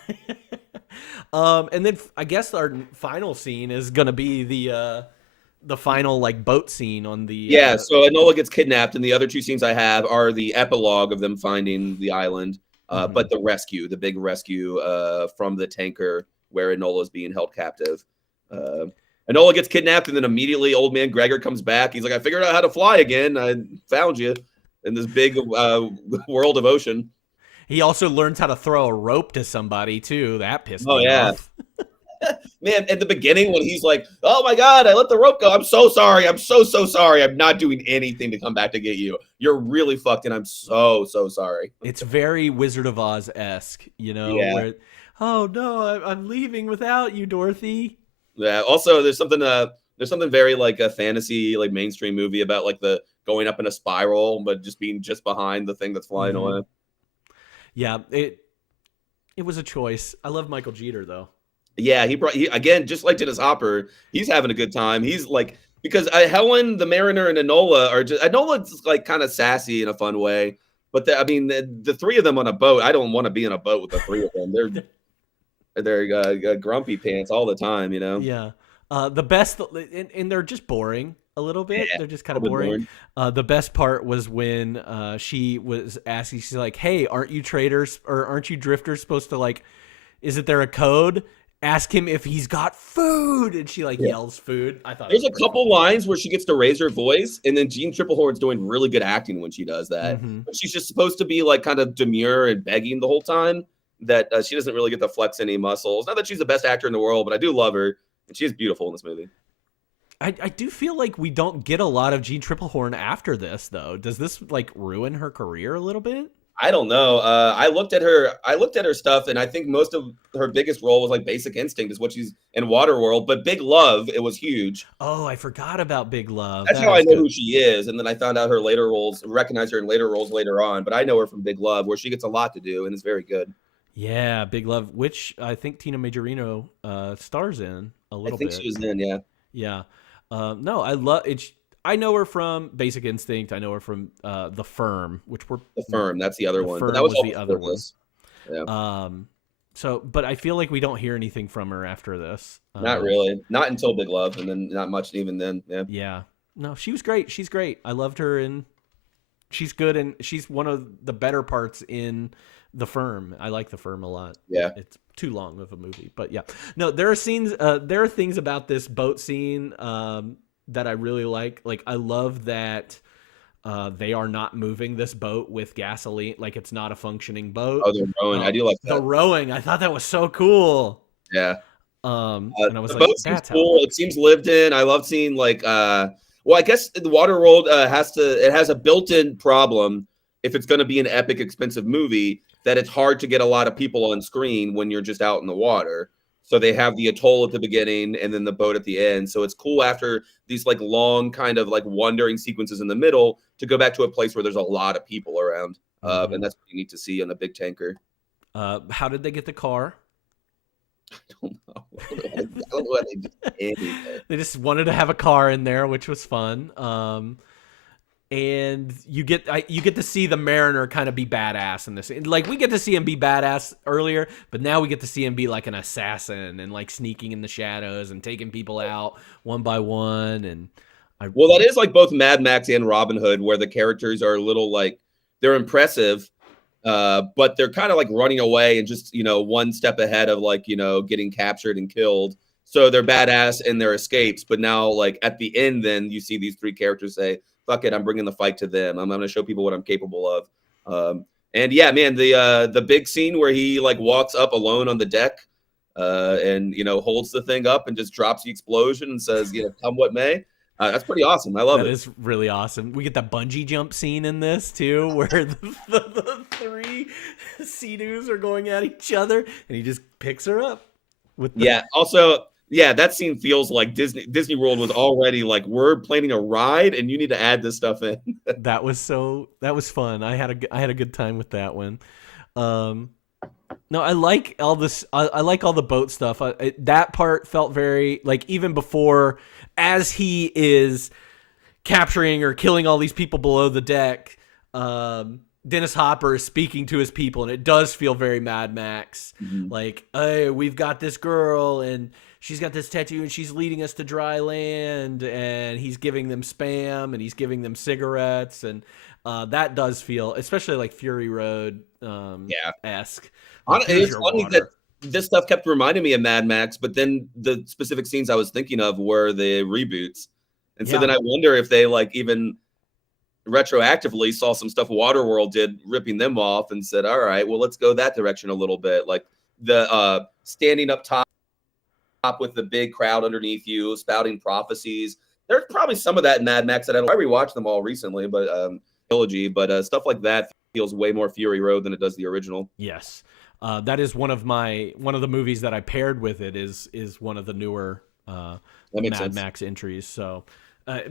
And then I guess our final scene is gonna be the final like boat scene on the Yeah, so Enola gets kidnapped, and the other 2 scenes I have are the epilogue of them finding the island, but the big rescue from the tanker where Enola is being held captive. Enola gets kidnapped, and then immediately old man Gregor comes back. He's like, I figured out how to fly again. I found you in this big world of ocean. He also learns how to throw a rope to somebody too. That pissed me off. Man, at the beginning when he's like, oh my God, I let the rope go. I'm so sorry. I'm so sorry. I'm not doing anything to come back to get you. You're really fucked, and I'm so sorry. It's very Wizard of Oz-esque, Yeah. where, oh no, I'm leaving without you, Dorothy. Yeah. Also, there's something very like a fantasy, like mainstream movie about like the going up in a spiral, but just being just behind the thing that's flying away. Yeah, it was a choice. I love Michael Jeter though. Yeah, he again, just like Dennis Hopper, he's having a good time. He's like, because Helen, the Mariner, and Enola are just, Enola's like kind of sassy in a fun way, but the 3 of them on a boat, I don't want to be in a boat with the 3 of them. They're grumpy pants all the time, Yeah. The best, and they're just boring a little bit. Yeah, they're just kind of boring. The best part was when she was asking, she's like, hey, aren't you traders or aren't you drifters supposed to like, isn't there a code? Ask him if he's got food, and she like yells food. I thought there's a couple lines where she gets to raise her voice, and then Jean Triplehorn's doing really good acting when she does that. But she's just supposed to be like kind of demure and begging the whole time. That she doesn't really get to flex any muscles. Not that she's the best actor in the world, but I do love her, and she is beautiful in this movie. I do feel like we don't get a lot of Jean Triplehorn after this, though. Does this like ruin her career a little bit? I don't know. I looked at her stuff, and I think most of her biggest role was like Basic Instinct, is what she's in Waterworld. But Big Love, it was huge. Oh, I forgot about Big Love. That's how I know who she is, and then I found out her later roles, recognized her in later roles later on. But I know her from Big Love, where she gets a lot to do, and it's very good. Yeah, Big Love, which I think Tina Majorino stars in a little bit. I think she was in, yeah. Yeah. No, I love it. I know her from Basic Instinct. I know her from The Firm, which were The Firm. That's the other one. Firm But that was the other one. Yeah. So, but I feel like we don't hear anything from her after this. Not really. Not until Big Love, and then not much even then. Yeah. Yeah. No, she was great. She's great. I loved her, and she's good, and she's one of the better parts in The Firm. I like The Firm a lot. Yeah. It's too long of a movie, but yeah. No, there are scenes. There are things about this boat scene that I really like. Like, I love that they are not moving this boat with gasoline. Like, it's not a functioning boat. Oh, they're rowing. I do like that. The rowing. I thought that was so cool. Yeah. And I was the like, boat seems that's cool. It seems lived in. I love seeing like well, I guess the Waterworld has a built-in problem if it's going to be an epic, expensive movie, that it's hard to get a lot of people on screen when you're just out in the water. So they have the atoll at the beginning and then the boat at the end. So it's cool after these like long kind of like wandering sequences in the middle to go back to a place where there's a lot of people around. And that's what you need to see on a big tanker. How did they get the car? I don't know. I don't know what they did anything. They just wanted to have a car in there, which was fun. And you get to see the Mariner kind of be badass in this. Like, we get to see him be badass earlier, but now we get to see him be like an assassin and like sneaking in the shadows and taking people out one by one. And well, that is like both Mad Max and Robin Hood, where the characters are a little like, they're impressive, but they're kind of like running away and just, one step ahead of like, getting captured and killed. So they're badass in their escapes. But now, like at the end, then you see these three characters say, fuck it, I'm bringing the fight to them. I'm going to show people what I'm capable of. And yeah, man, the big scene where he like walks up alone on the deck, and holds the thing up and just drops the explosion and says, come what may. That's pretty awesome. I love it. That is really awesome. We get that bungee jump scene in this too, where the three Sea-Doos are going at each other, and he just picks her up. Also, that scene feels like Disney World was already like, we're planning a ride, and you need to add this stuff in. That was fun. I had a good time with that one. No, I like all this. I like all the boat stuff. That part felt very like, even before, as he is capturing or killing all these people below the deck, Dennis Hopper is speaking to his people, and it does feel very Mad Max. Mm-hmm. Like, hey, we've got this girl, and she's got this tattoo, and she's leading us to dry land, and he's giving them Spam, and he's giving them cigarettes, and that does feel, especially like Fury Road esque. It's funny that this stuff kept reminding me of Mad Max, but then the specific scenes I was thinking of were the reboots. And so then I wonder if they like even retroactively saw some stuff Waterworld did, ripping them off, and said, all right, well, let's go that direction a little bit. Like the standing up top with the big crowd underneath you, spouting prophecies. There's probably some of that in Mad Max that I rewatched them all recently, but trilogy, but stuff like that feels way more Fury Road than it does the original. Yes. That is one of the movies that I paired with it is one of the newer Mad Max entries. So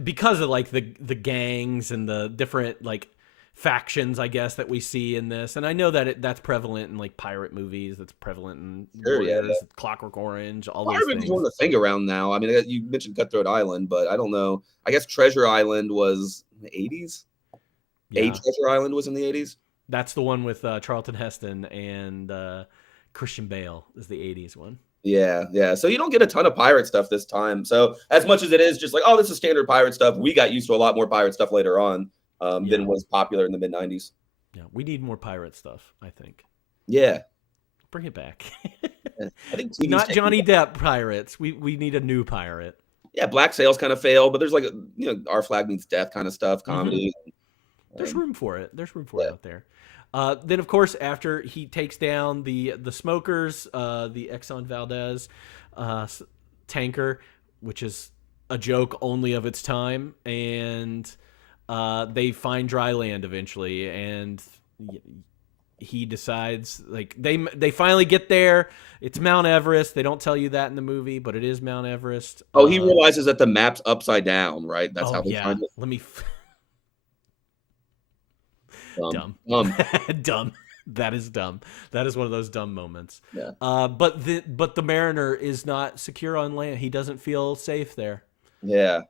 because of like the gangs and the different like factions, I guess, that we see in this, and I know that that's prevalent in like pirate movies. That's prevalent in Warriors, Clockwork Orange, all those things. Doing the thing around now. I mean, you mentioned Cutthroat Island, but I don't know. I guess Treasure Island was in the 80s. Treasure Island was in the 80s. That's the one with Charlton Heston and Christian Bale is the 80s one. Yeah. So you don't get a ton of pirate stuff this time. So as much as it is just like, oh, this is standard pirate stuff, we got used to a lot more pirate stuff later on than was popular in the mid-90s. Yeah, we need more pirate stuff, I think. Yeah. Bring it back. I think not Johnny Depp pirates. We need a new pirate. Yeah, Black Sails kind of failed, but there's like, Our Flag Means Death kind of stuff, comedy. Mm-hmm. There's room for it. There's room for it out there. Then, of course, after he takes down the smokers, the Exxon Valdez tanker, which is a joke only of its time, and they find dry land eventually, and he decides, like, they finally get there. It's Mount Everest. They don't tell you that in the movie, but it is Mount Everest. Oh, he realizes that the map's upside down, right? That's how they find it. Let me... Dumb. Dumb. That is dumb. That is one of those dumb moments. Yeah. But the Mariner is not secure on land. He doesn't feel safe there. Yeah.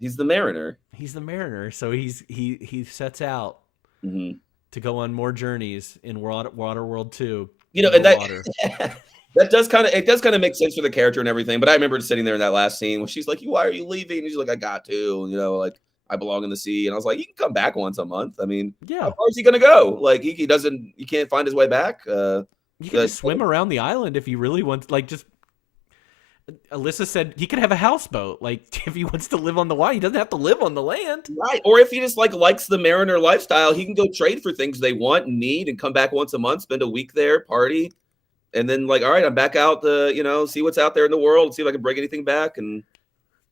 He's the Mariner. So he sets out to go on more journeys in Waterworld 2. And that does kind of make sense for the character and everything. But I remember sitting there in that last scene when she's like, "Why are you leaving?" And he's like, "I got to," like, I belong in the sea. And I was like, you can come back once a month. I mean, how far is he going to go? Like, he can't find his way back. You can just swim around the island if he really wants. Like, just, Alyssa said he could have a houseboat. Like, if he wants to live on the water, he doesn't have to live on the land. Right. Or if he just like likes the Mariner lifestyle, he can go trade for things they want and need and come back once a month, spend a week there, party. And then like, all right, I'm back out to, see what's out there in the world, see if I can bring anything back. And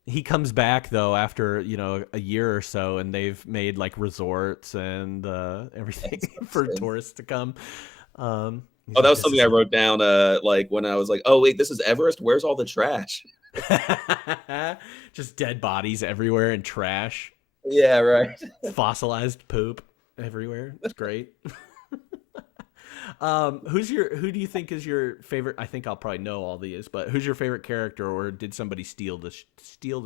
he comes back though after a year or so, and they've made like resorts and everything for tourists to come. That was something I wrote down. Like when I was like, "Oh wait, this is Everest. Where's all the trash?" Just dead bodies everywhere and trash. Yeah, right. Fossilized poop everywhere. It's great. Who do you think is your favorite? I think I'll probably know all these, but who's your favorite character, or did somebody steal the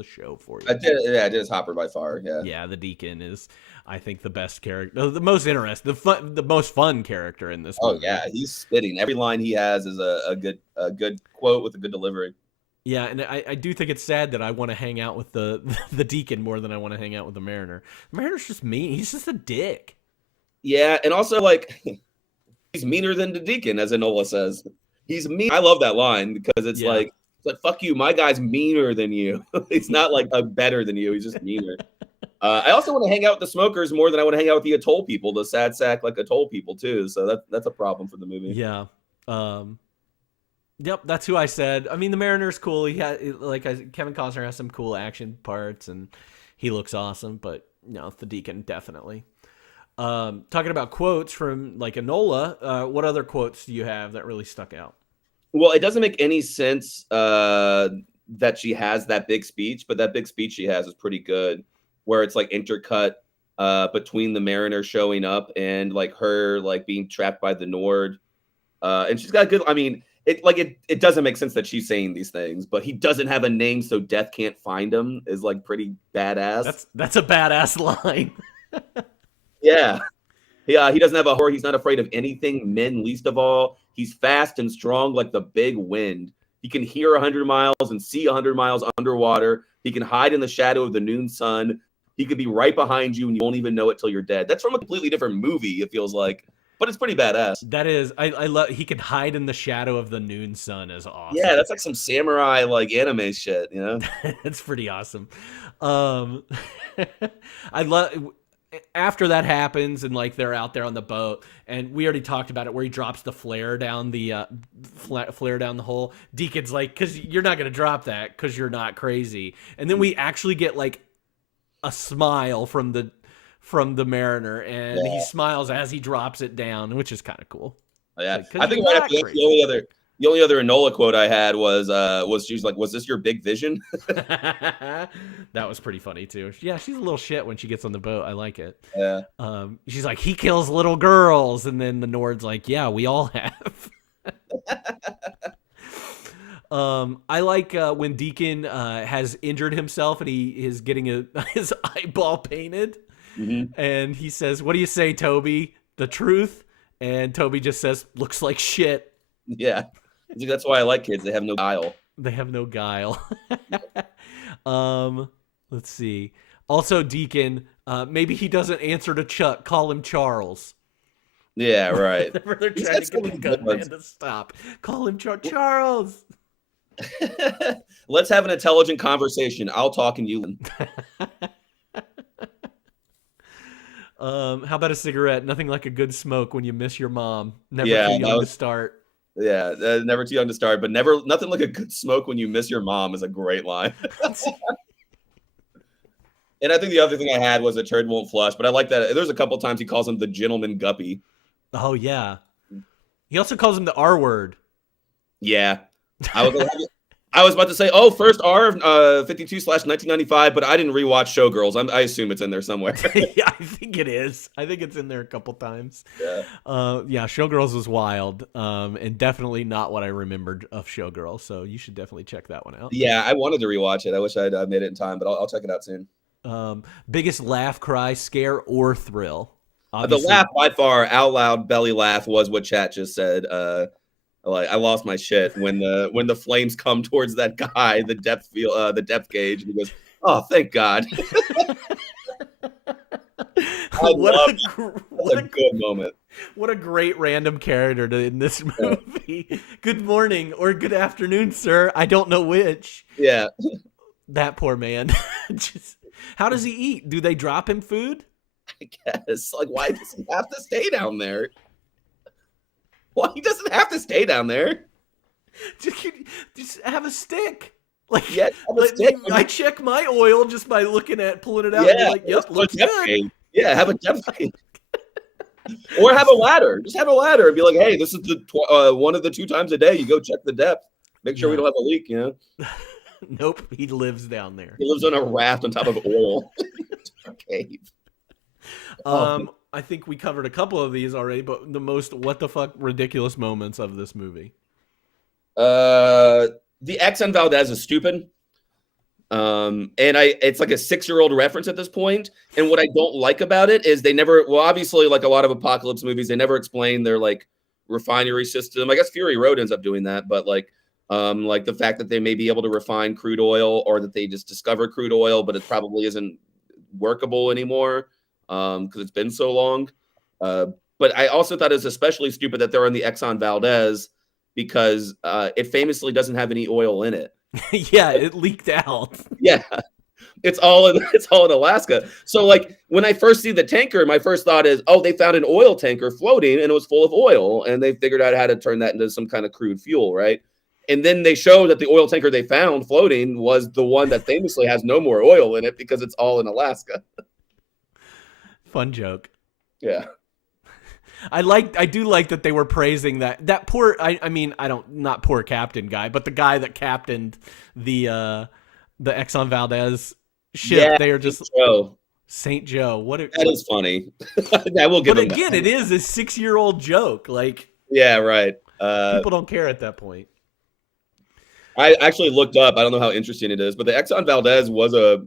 show for you? I did. It's Hopper by far. Yeah. The Deacon is, I think, the best character, the most interesting, the most fun character in this movie. Oh yeah, he's spitting. Every line he has is a good quote with a good delivery. Yeah, and I do think it's sad that I want to hang out with the Deacon more than I want to hang out with the Mariner. The Mariner's just mean. He's just a dick. Yeah, and also like. He's meaner than the Deacon, as Enola says. He's mean. I love that line because it's like, fuck you, my guy's meaner than you. He's not like better than you. He's just meaner. I also want to hang out with the smokers more than I want to hang out with the atoll people, the sad sack like atoll people too. So that's a problem for the movie. Yeah. Yep, that's who I said. I mean, the Mariner's cool. He had Kevin Costner has some cool action parts, and he looks awesome. But no, the Deacon definitely. Talking about quotes from like Enola, what other quotes do you have that really stuck out? Well, it doesn't make any sense that she has that big speech, but that big speech she has is pretty good, where it's like intercut between the Mariner showing up and like her like being trapped by the Nord, and she's got a good. I mean, it doesn't make sense that she's saying these things, but he doesn't have a name, so death can't find him is like pretty badass. That's a badass line. Yeah. Yeah, he doesn't have a horror. He's not afraid of anything, men least of all. He's fast and strong like the big wind. He can hear 100 miles and see 100 miles underwater. He can hide in the shadow of the noon sun. He could be right behind you and you won't even know it till you're dead. That's from a completely different movie, it feels like. But it's pretty badass. That is, I love. He can hide in the shadow of the noon sun is awesome. Yeah, that's like some samurai like anime shit, you know. It's pretty awesome. I love after that happens and like they're out there on the boat, and we already talked about it where he drops the flare down the flare down the hole. Deacon's like, because you're not gonna drop that because you're not crazy, and then we actually get like a smile from the Mariner, and he smiles as he drops it down, which is kind of cool. Yeah, like, I think right after that, the only other Enola quote I had was she's like, "Was this your big vision?" That was pretty funny too. Yeah, she's a little shit when she gets on the boat. I like it. Yeah. She's like, he kills little girls, and then the Nord's like, yeah, we all have. I like when Deacon has injured himself and he is getting his eyeball painted. Mm-hmm. And he says, what do you say, Toby? The truth? And Toby just says, looks like shit. Yeah. I think that's why I like kids. They have no guile. They have no guile. Let's see. Also, Deacon, maybe he doesn't answer to Chuck. Call him Charles. Yeah, right. They're trying to get the gunman to stop. Call him Charles. Let's have an intelligent conversation. I'll talk and you. How about a cigarette? Nothing like a good smoke when you miss your mom. Never too young to start. Yeah, never too young to start, but nothing like a good smoke when you miss your mom is a great line. And I think the other thing I had was a turd won't flush, but I like that. There's a couple times he calls him the gentleman guppy. Oh, yeah. He also calls him the R word. Yeah. I was about to say, first R 52/1995, but I didn't rewatch Showgirls. I assume it's in there somewhere. Yeah, I think it is. I think it's in there a couple times. Yeah. Showgirls was wild, and definitely not what I remembered of Showgirls. So you should definitely check that one out. Yeah, I wanted to rewatch it. I wish I'd made it in time, but I'll check it out soon. Biggest laugh, cry, scare, or thrill? The laugh by far, out loud belly laugh, was what chat just said. Like I lost my shit when the flames come towards that guy, the depth gauge, and he goes, "Oh, thank God!" What a good moment. What a great random character in this movie. Good morning or good afternoon, sir. I don't know which. Yeah, that poor man. How does he eat? Do they drop him food? I guess. Like, why does he have to stay down there? Well, he doesn't have to stay down there. Just have a stick. Like, yeah, have a stick. I check my oil just by pulling it out. Yeah, and be like, yep, looks good. Yeah, have a depth gauge. Or have a ladder. Just have a ladder and be like, hey, this is the one of the 2 times a day you go check the depth. Make sure we don't have a leak, you know? Nope, he lives down there. He lives on a raft on top of oil. Cave. I think we covered a couple of these already, but the most what the fuck ridiculous moments of this movie. The Exxon Valdez is stupid. And it's like a 6-year-old reference at this point. And what I don't like about it is obviously like a lot of apocalypse movies, they never explain their like refinery system. I guess Fury Road ends up doing that, but like the fact that they may be able to refine crude oil, or that they just discover crude oil, but it probably isn't workable anymore. Because it's been so long. But I also thought it was especially stupid that they're on the Exxon Valdez because it famously doesn't have any oil in it. Yeah, it leaked out. Yeah. It's all in Alaska. So like when I first see the tanker, my first thought is, oh, they found an oil tanker floating and it was full of oil, and they figured out how to turn that into some kind of crude fuel, right? And then they show that the oil tanker they found floating was the one that famously has no more oil in it because it's all in Alaska. Fun joke. Yeah. I do like that they were praising that poor, I mean, not poor captain guy, but the guy that captained the Exxon Valdez ship. Yeah, They are just Joe. Saint Joe. That is funny. I will give but him again, that. it is a 6-year-old joke. Like, yeah, right. people don't care at that point. I actually looked up. I don't know how interesting it is, but the Exxon Valdez was a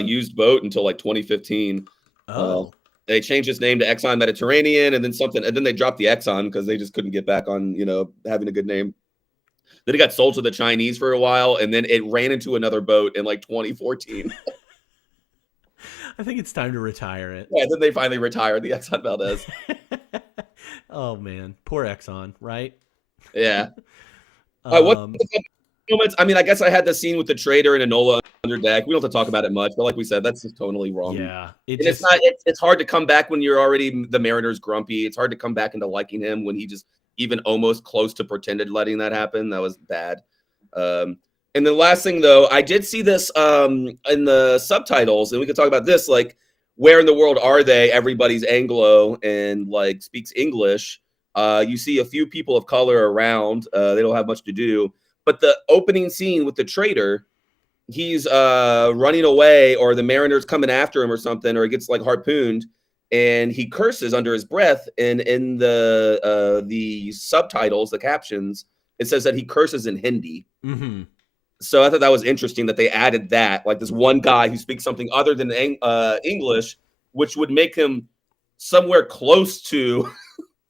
used boat until like 2015. They changed its name to Exxon Mediterranean, and then they dropped the Exxon because they just couldn't get back on, having a good name. Then it got sold to the Chinese for a while, and then it ran into another boat in like 2014. I think it's time to retire it. Yeah, then they finally retired the Exxon Valdez. Oh man, poor Exxon, right? Yeah. What moments? I mean, I guess I had the scene with the trader and Enola under deck. We don't have to talk about it much, but like we said, that's just totally wrong. Yeah, it's hard to come back when you're already the Mariners grumpy. It's hard to come back into liking him when he just even almost close to pretended letting that happen. That was bad. And the last thing though, I did see this in the subtitles, and we could talk about this. Like, where in the world are they? Everybody's Anglo and like speaks English. You see a few people of color around. They don't have much to do. But the opening scene with the trader, he's running away, or the Mariner's coming after him or something, or he gets like harpooned, and he curses under his breath. And in the subtitles, the captions, it says that he curses in Hindi. Mm-hmm. So I thought that was interesting that they added that, like this one guy who speaks something other than English, which would make him somewhere close to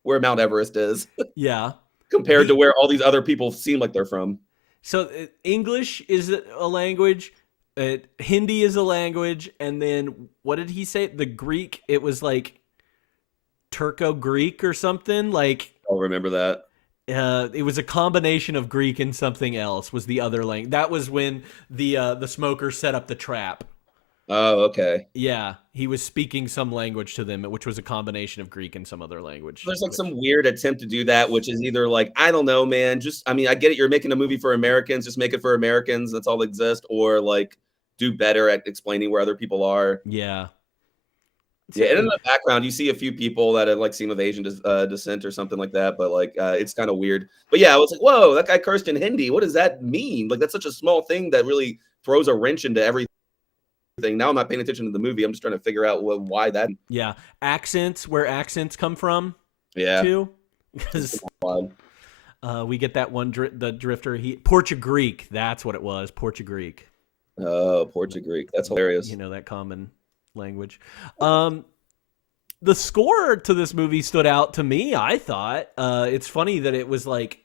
where Mount Everest is. Yeah. Compared to where all these other people seem like they're from. So English is a language, Hindi is a language, and then what did he say? The Greek, it was like Turco-Greek or something. Like, I'll remember that. It was a combination of Greek and something else was the other language. That was when the smoker set up the trap. Oh, okay. Yeah, he was speaking some language to them, which was a combination of Greek and some other language. There's like some weird attempt to do that, which is either like, I don't know, man. I get it. You're making a movie for Americans. Just make it for Americans. That's all that exists. Or like do better at explaining where other people are. Yeah. Yeah, and in the background, you see a few people that have like seen with Asian descent or something like that, but like it's kind of weird. But yeah, I was like, whoa, that guy cursed in Hindi. What does that mean? Like, that's such a small thing that really throws a wrench into everything. Now I'm not paying attention to the movie. I'm just trying to figure out why that. Yeah, where accents come from. Yeah, too. Because we get that one the drifter. Portuguese. That's what it was. Portuguese. Oh, Portuguese. That's hilarious. You know, that common language. The score to this movie stood out to me. I thought it's funny that it was like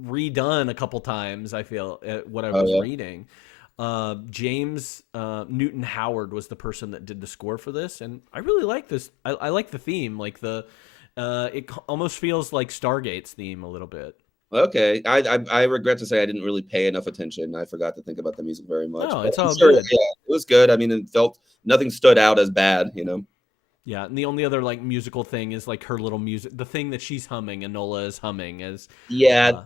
redone a couple times. I feel what I was reading. James Newton Howard was the person that did the score for this, and I really like this. I like the theme. Like it almost feels like Stargate's theme a little bit. Okay, I regret to say I didn't really pay enough attention. I forgot to think about the music very much. Oh, it's all good. Yeah, it was good. I mean, nothing stood out as bad, you know. Yeah, and the only other like musical thing is like her little music, the thing that she's humming, Enola is humming as. Yeah,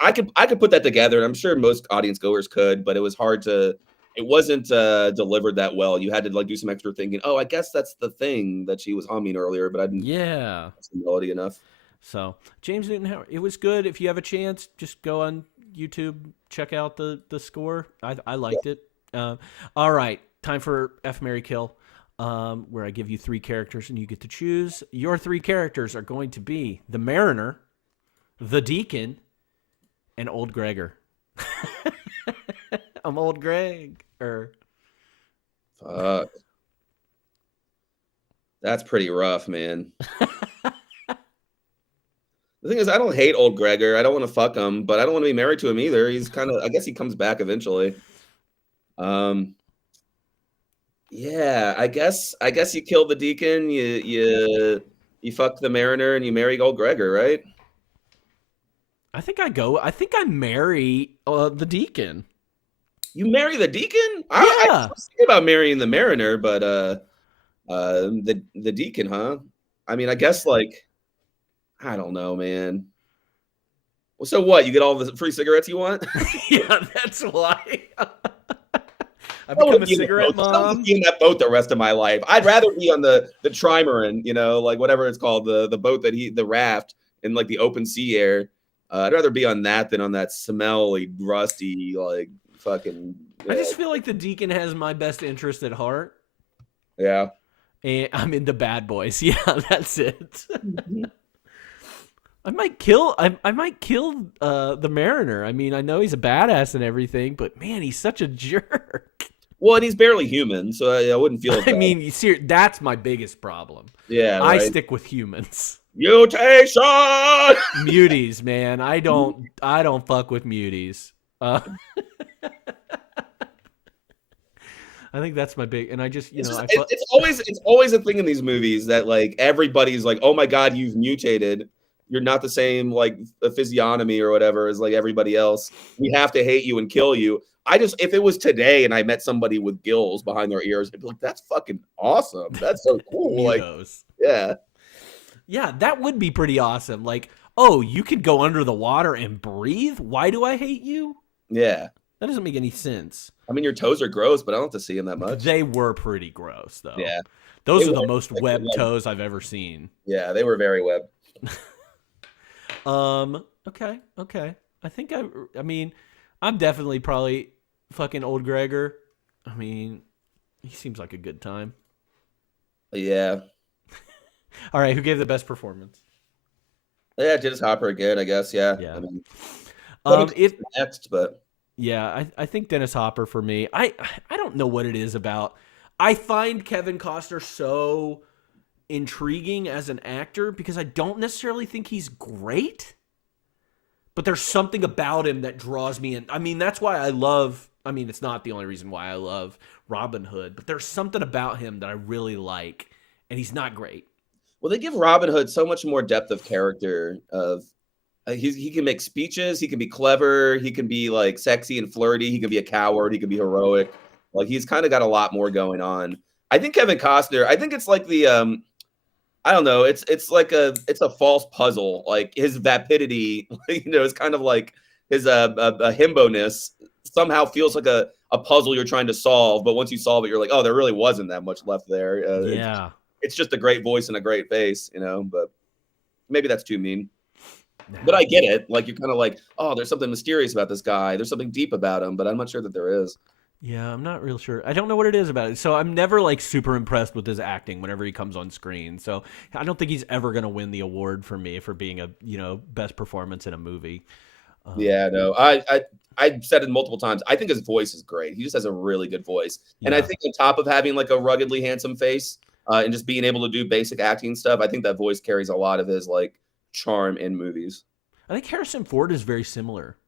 I could put that together, and I'm sure most audience goers could, but it was hard to. It wasn't delivered that well. You had to like do some extra thinking. Oh, I guess that's the thing that she was humming earlier, but I didn't. Yeah, that's the melody enough. So James Newton Howard, it was good. If you have a chance, just go on YouTube, check out the score. I liked it. All right, time for F, Marry, Kill, where I give you 3 characters and you get to choose. Your 3 characters are going to be the Mariner, the Deacon, and Old Gregor. I'm Old Greg. Fuck. That's pretty rough, man. The thing is, I don't hate Old Gregor. I don't want to fuck him, but I don't want to be married to him either. He's kind of, I guess he comes back eventually. Yeah, I guess you kill the Deacon, you fuck the Mariner, and you marry Old Gregor, right? I think I marry the Deacon. You marry the deacon? I was thinking about marrying the mariner, but the deacon, huh? I mean, I guess like I don't know, man. Well, so what? You get all the free cigarettes you want? Yeah, that's why. I I become a cigarette mom. I would be in that boat the rest of my life. I'd rather be on the trimaran, you know, like whatever it's called, the boat that the raft in like the open sea air. I'd rather be on that than on that smelly, rusty, like fucking. I just feel like the deacon has my best interest at heart. Yeah. And I'm into bad boys. Yeah, that's it. I might kill the mariner. I mean, I know he's a badass and everything, but man, he's such a jerk. Well, and he's barely human, so I wouldn't feel. I mean, you see, that's my biggest problem. Yeah, right? I stick with humans. Mutation. Muties, man. I don't fuck with muties. I think that's my big, and I just, it's always a thing in these movies that like everybody's like, oh my god, you've mutated. You're not the same like a physiognomy or whatever as like everybody else. We have to hate you and kill you. If it was today and I met somebody with gills behind their ears, I'd be like, that's fucking awesome. That's so cool. Like, yeah. Yeah, that would be pretty awesome. Like, oh, you could go under the water and breathe? Why do I hate you? Yeah. That doesn't make any sense. I mean, your toes are gross, but I don't have to see them that much. They were pretty gross, though. Yeah. Those are the most webbed toes I've ever seen. Yeah, they were very webbed. Okay. I mean, I'm definitely probably fucking old Gregor. I mean, he seems like a good time. Yeah. All right, who gave the best performance? Yeah, Dennis Hopper again, I guess. Yeah. Yeah. I mean, next, but yeah, I think Dennis Hopper for me. I don't know what it is about. I find Kevin Costner so intriguing as an actor because I don't necessarily think he's great, but there's something about him that draws me in. I mean, that's why it's not the only reason why I love Robin Hood, but there's something about him that I really like, and he's not great. Well, they give Robin Hood so much more depth of character. He can make speeches, he can be clever, he can be like sexy and flirty, he can be a coward, he can be heroic. Like he's kind of got a lot more going on. I think Kevin Costner, I think it's like the I don't know, it's a false puzzle. Like his vapidity, it's kind of like his a himbo-ness somehow feels like a puzzle you're trying to solve, but once you solve it, you're like, oh, there really wasn't that much left there. Yeah. It's just a great voice and a great face, but maybe that's too mean. But I get it. Like, you're kind of like, oh, there's something mysterious about this guy. There's something deep about him, but I'm not sure that there is. Yeah, I'm not real sure. I don't know what it is about it. So I'm never like super impressed with his acting whenever he comes on screen. So I don't think he's ever going to win the award for me for being a, best performance in a movie. Yeah, no, I've said it multiple times. I think his voice is great. He just has a really good voice. Yeah. And I think on top of having like a ruggedly handsome face and just being able to do basic acting stuff, I think that voice carries a lot of his like charm in movies. I think Harrison Ford is very similar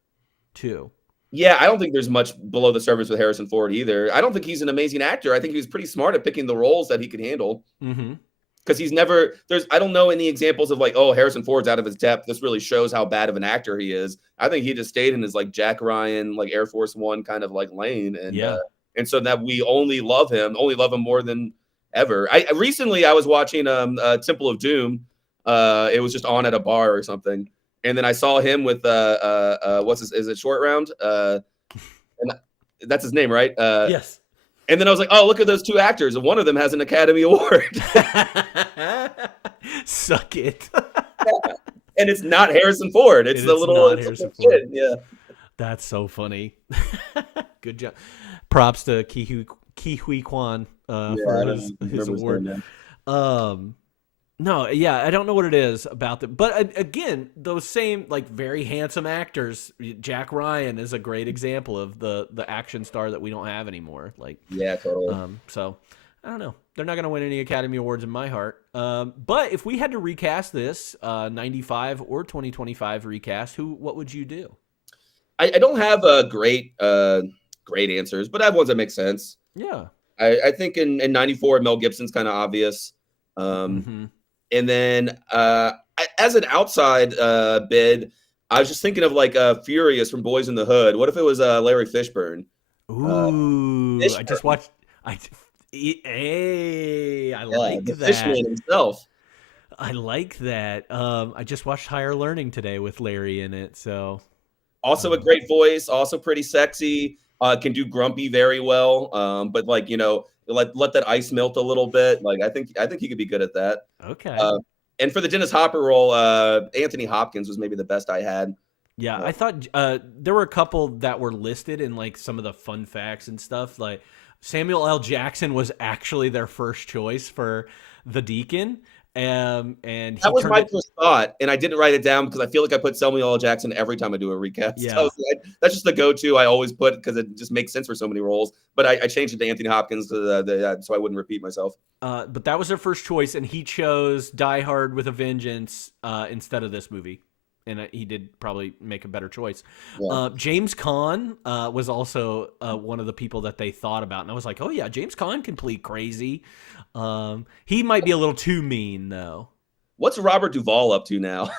too. Yeah, I don't think there's much below the surface with Harrison Ford either. I don't think he's an amazing actor. I think he was pretty smart at picking the roles that he could handle. Because he's never I don't know any examples of like, oh, Harrison Ford's out of his depth. This really shows how bad of an actor he is. I think he just stayed in his like Jack Ryan, like Air Force One kind of like lane. And and so that we only love him more than ever. I recently was watching Temple of Doom. It was just on at a bar or something. And then I saw him with is it Short Round? And that's his name, right? Yes. And then I was like, oh, look at those two actors. And one of them has an Academy Award. Suck it. And it's not Harrison Ford. It's the little kid. Yeah. That's so funny. Good job. Props to Ke Huy Quan for his award. No, yeah, I don't know what it is about them. But again, those same like very handsome actors, Jack Ryan is a great example of the action star that we don't have anymore. Like, yeah, totally. So I don't know. They're not going to win any Academy Awards in my heart. But if we had to recast this 95 or 2025 recast, what would you do? I don't have great answers, but I have ones that make sense. Yeah. I think in 94, Mel Gibson's kind of obvious. And then as an outside bid, I was just thinking of like Furious from Boys in the Hood. What if it was Larry Fishburne? Ooh, I Fishburne. just watched. Hey, I Yeah, like the that. Fishman himself. I like that. I just watched Higher Learning today with Larry in it. So Also a great voice, also pretty sexy. Can do grumpy very well. But like let that ice melt a little bit. Like I think he could be good at that. okay. And for the Dennis Hopper role, Anthony Hopkins was maybe the best I had. Yeah, I thought there were a couple that were listed in like some of the fun facts and stuff. Like Samuel L. Jackson was actually their first choice for the Deacon. And that was my first thought, and I didn't write it down because I feel like I put Samuel L. Jackson every time I do a recast. Yeah. So that's just the go-to I always put because it just makes sense for so many roles. But I changed it to Anthony Hopkins so I wouldn't repeat myself. But that was their first choice, and he chose Die Hard with a Vengeance instead of this movie. And he did probably make a better choice. Yeah. James Caan was also one of the people that they thought about. And I was like, oh, yeah, James Caan can play crazy. He might be a little too mean, though. What's Robert Duvall up to now?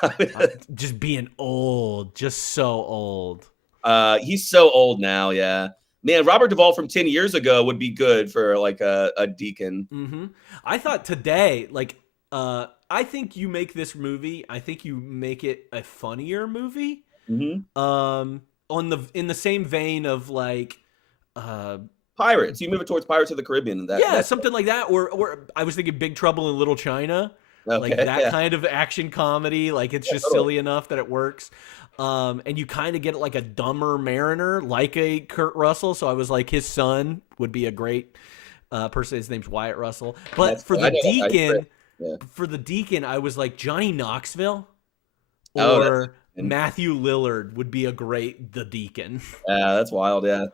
Just being old. Just so old. He's so old now, yeah. Man, Robert Duvall from 10 years ago would be good for like a Deacon. Mm-hmm. I thought today, like... I think you make this movie. I think you make it a funnier movie. Mm-hmm. In the same vein of like, Pirates. You move it towards Pirates of the Caribbean. Something like that. Or I was thinking Big Trouble in Little China, like that kind of action comedy. Like it's just silly enough that it works. And you kind of get like a dumber Mariner, like a Kurt Russell. So I was like, his son would be a great person. His name's Wyatt Russell. But for the Deacon. Yeah. For the Deacon, I was like Johnny Knoxville or Matthew Lillard would be a great the Deacon. Yeah, that's wild. Yeah,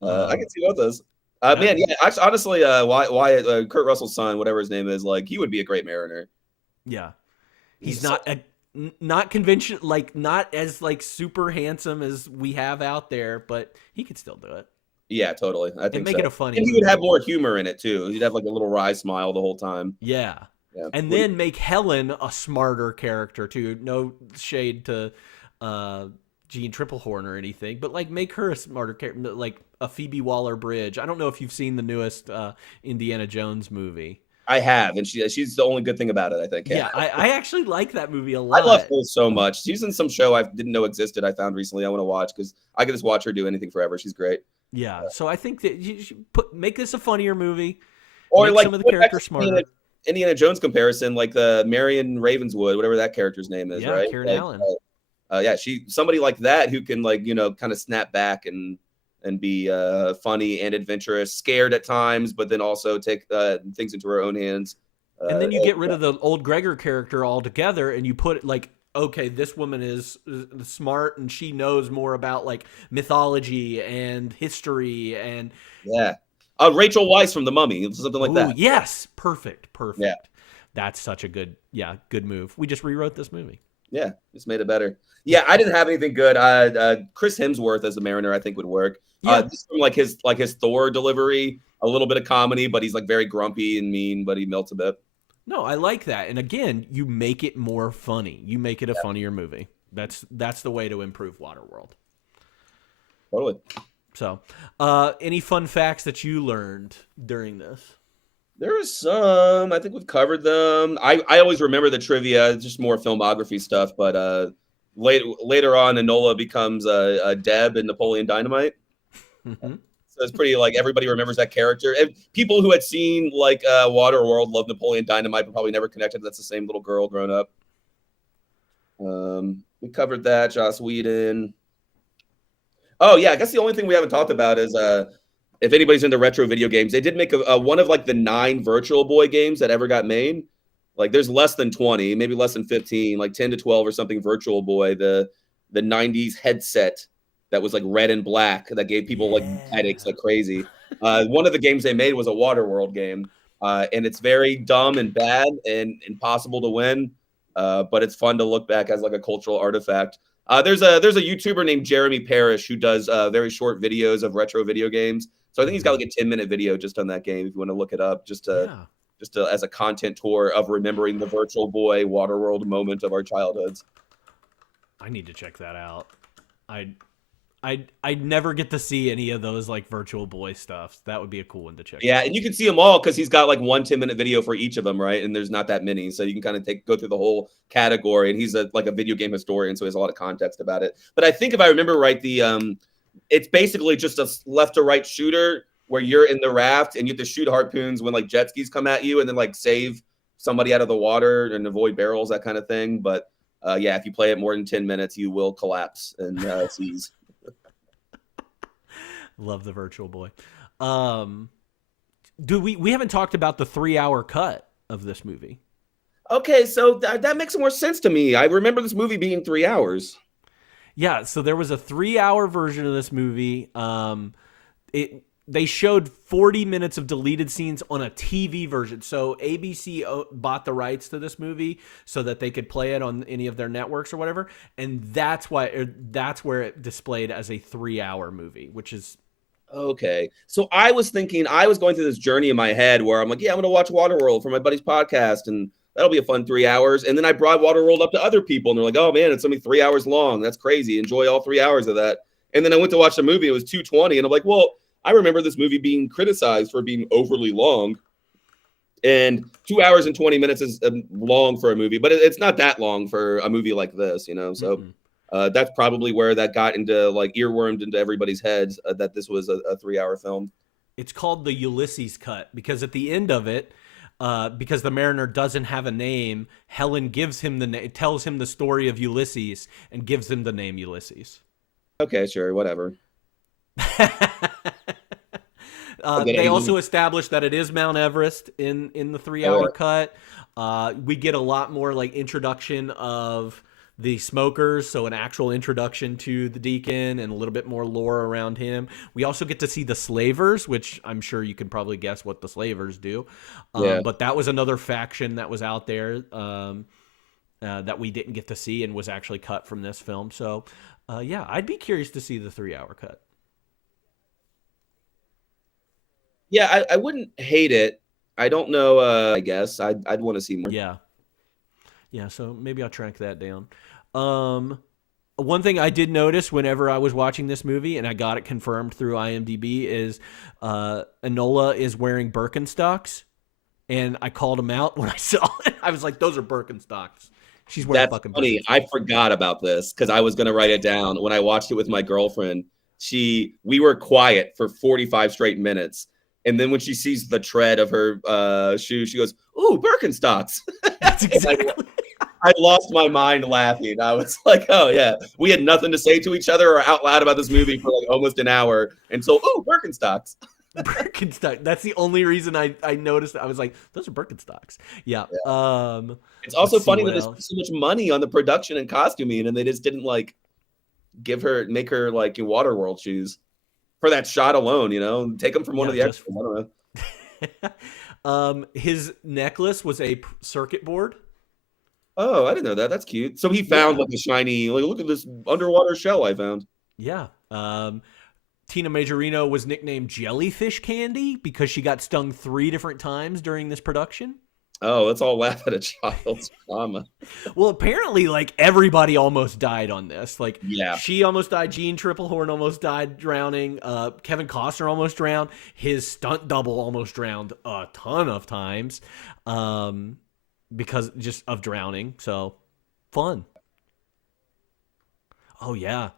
I can see both those. Man, yeah. Actually, honestly, Wyatt, Kurt Russell's son, whatever his name is, like he would be a great Mariner. Yeah, he's not conventional, like not as like super handsome as we have out there, but he could still do it. Yeah, totally. I think make it a funny. And he would have more humor in it too. He'd have like a little wry smile the whole time. Yeah. And then make Helen a smarter character too. No shade to Jean Triplehorn or anything, but like make her a smarter character, like a Phoebe Waller-Bridge. I don't know if you've seen the newest Indiana Jones movie. I have, and she's the only good thing about it, I think. Yeah, I actually like that movie a lot. I love her so much. She's in some show I didn't know existed. I found recently. I want to watch because I could just watch her do anything forever. She's great. Yeah, so I think that you should make this a funnier movie, or make like some of the characters smarter. Indiana Jones comparison, like the Marion Ravenswood, whatever that character's name is, right? Karen like, Allen. Yeah, somebody like that who can like kind of snap back and be funny and adventurous, scared at times, but then also take things into her own hands. And then you get rid of the old Gregor character altogether, and you put like, okay, this woman is smart and she knows more about like mythology and history and Rachel Weisz from The Mummy, something like that. Yes, perfect. Yeah, that's such a good move. We just rewrote this movie. Yeah, just made it better. Yeah, I didn't have anything good. Chris Hemsworth as the Mariner, I think would work. Just from like his Thor delivery, a little bit of comedy, but he's like very grumpy and mean, but he melts a bit. No, I like that. And again, you make it more funny. You make it a funnier movie. That's the way to improve Waterworld. Totally. So, any fun facts that you learned during this? There's some. I think we've covered them. I always remember the trivia, just more filmography stuff. But later on, Enola becomes a Deb in Napoleon Dynamite. Mm-hmm. So it's pretty like everybody remembers that character. And people who had seen like Waterworld love Napoleon Dynamite, but probably never connected. That's the same little girl grown up. We covered that. Joss Whedon. Oh yeah, I guess the only thing we haven't talked about is if anybody's into retro video games, they did make a one of like the 9 Virtual Boy games that ever got made. Like there's less than 20, maybe less than 15, like 10 to 12 or something. Virtual Boy, the 90s headset that was like red and black that gave people like headaches like crazy. One of the games they made was a Waterworld game, and it's very dumb and bad and impossible to win, but it's fun to look back as like a cultural artifact. There's a YouTuber named Jeremy Parrish who does very short videos of retro video games. So I think he's got like a 10-minute video just on that game if you want to look it up, just as a content tour of remembering the Virtual Boy Waterworld moment of our childhoods. I need to check that out. I'd never get to see any of those like Virtual Boy stuff. That would be a cool one to check. Yeah, out. and you can see them all because he's got like 1 10-minute video for each of them, right? And there's not that many, so you can kind of go through the whole category. And he's like a video game historian, so he has a lot of context about it. But I think if I remember right, it's basically just a left to right shooter where you're in the raft and you have to shoot harpoons when like jet skis come at you, and then like save somebody out of the water and avoid barrels, that kind of thing. But yeah, if you play it more than 10 minutes, you will collapse and seize. Love the Virtual Boy. We haven't talked about the 3-hour cut of this movie. Okay, so that makes more sense to me. I remember this movie being 3 hours. Yeah, so there was a 3-hour version of this movie. They showed 40 minutes of deleted scenes on a TV version. So ABC bought the rights to this movie so that they could play it on any of their networks or whatever, and that's where it displayed as a 3-hour movie, which is okay. So I was going through this journey in my head where I'm like, yeah, I'm going to watch Waterworld for my buddy's podcast, and that'll be a fun 3 hours. And then I brought Waterworld up to other people, and they're like, oh man, it's only 3 hours long. That's crazy. Enjoy all 3 hours of that. And then I went to watch the movie. It was 2:20, and I'm like, well, I remember this movie being criticized for being overly long. And 2 hours and 20 minutes is long for a movie, but it's not that long for a movie like this, you know? So that's probably where that got into like earwormed into everybody's heads that this was a 3-hour film. It's called the Ulysses cut because at the end of it, because the mariner doesn't have a name, Helen gives him the name, tells him the story of Ulysses and gives him the name Ulysses. Okay, sure, whatever. They also established that it is Mount Everest in the 3-hour cut. We get a lot more like introduction of the smokers, so an actual introduction to the deacon and a little bit more lore around him. We also get to see the slavers, which I'm sure you can probably guess what the slavers do. But that was another faction that was out there that we didn't get to see and was actually cut from this film. So yeah, I'd be curious to see the 3-hour cut. Yeah, I wouldn't hate it. I don't know. I guess I'd want to see more. Yeah. So maybe I'll track that down. One thing I did notice whenever I was watching this movie, and I got it confirmed through IMDb, is Enola is wearing Birkenstocks, and I called him out when I saw it. I was like, "Those are Birkenstocks." She's wearing fucking funny. Birkenstocks. I forgot about this because I was gonna write it down when I watched it with my girlfriend. We were quiet for 45 straight minutes. And then when she sees the tread of her shoe, she goes, "Ooh, Birkenstocks." That's exactly. I lost my mind laughing. I was like, "Oh yeah." We had nothing to say to each other or out loud about this movie for like almost an hour until Birkenstocks. Birkenstock. That's the only reason I noticed. I was like, "Those are Birkenstocks." Yeah. It's also funny that they spent so much money on the production and costuming, and they just didn't like make her like Waterworld shoes. For that shot alone, you know, take them from one of the extras. I don't know. His necklace was a circuit board. Oh, I didn't know that. That's cute. So he found like a shiny, like, look at this underwater shell I found. Yeah. Tina Majorino was nicknamed Jellyfish Candy because she got stung 3 different times during this production. Oh, let's all laugh at a child's trauma. Well, apparently, like, everybody almost died on this. Like, yeah. She almost died. Jean Triplehorn almost died drowning. Kevin Costner almost drowned. His stunt double almost drowned a ton of times because just of drowning. So, fun. Oh, yeah.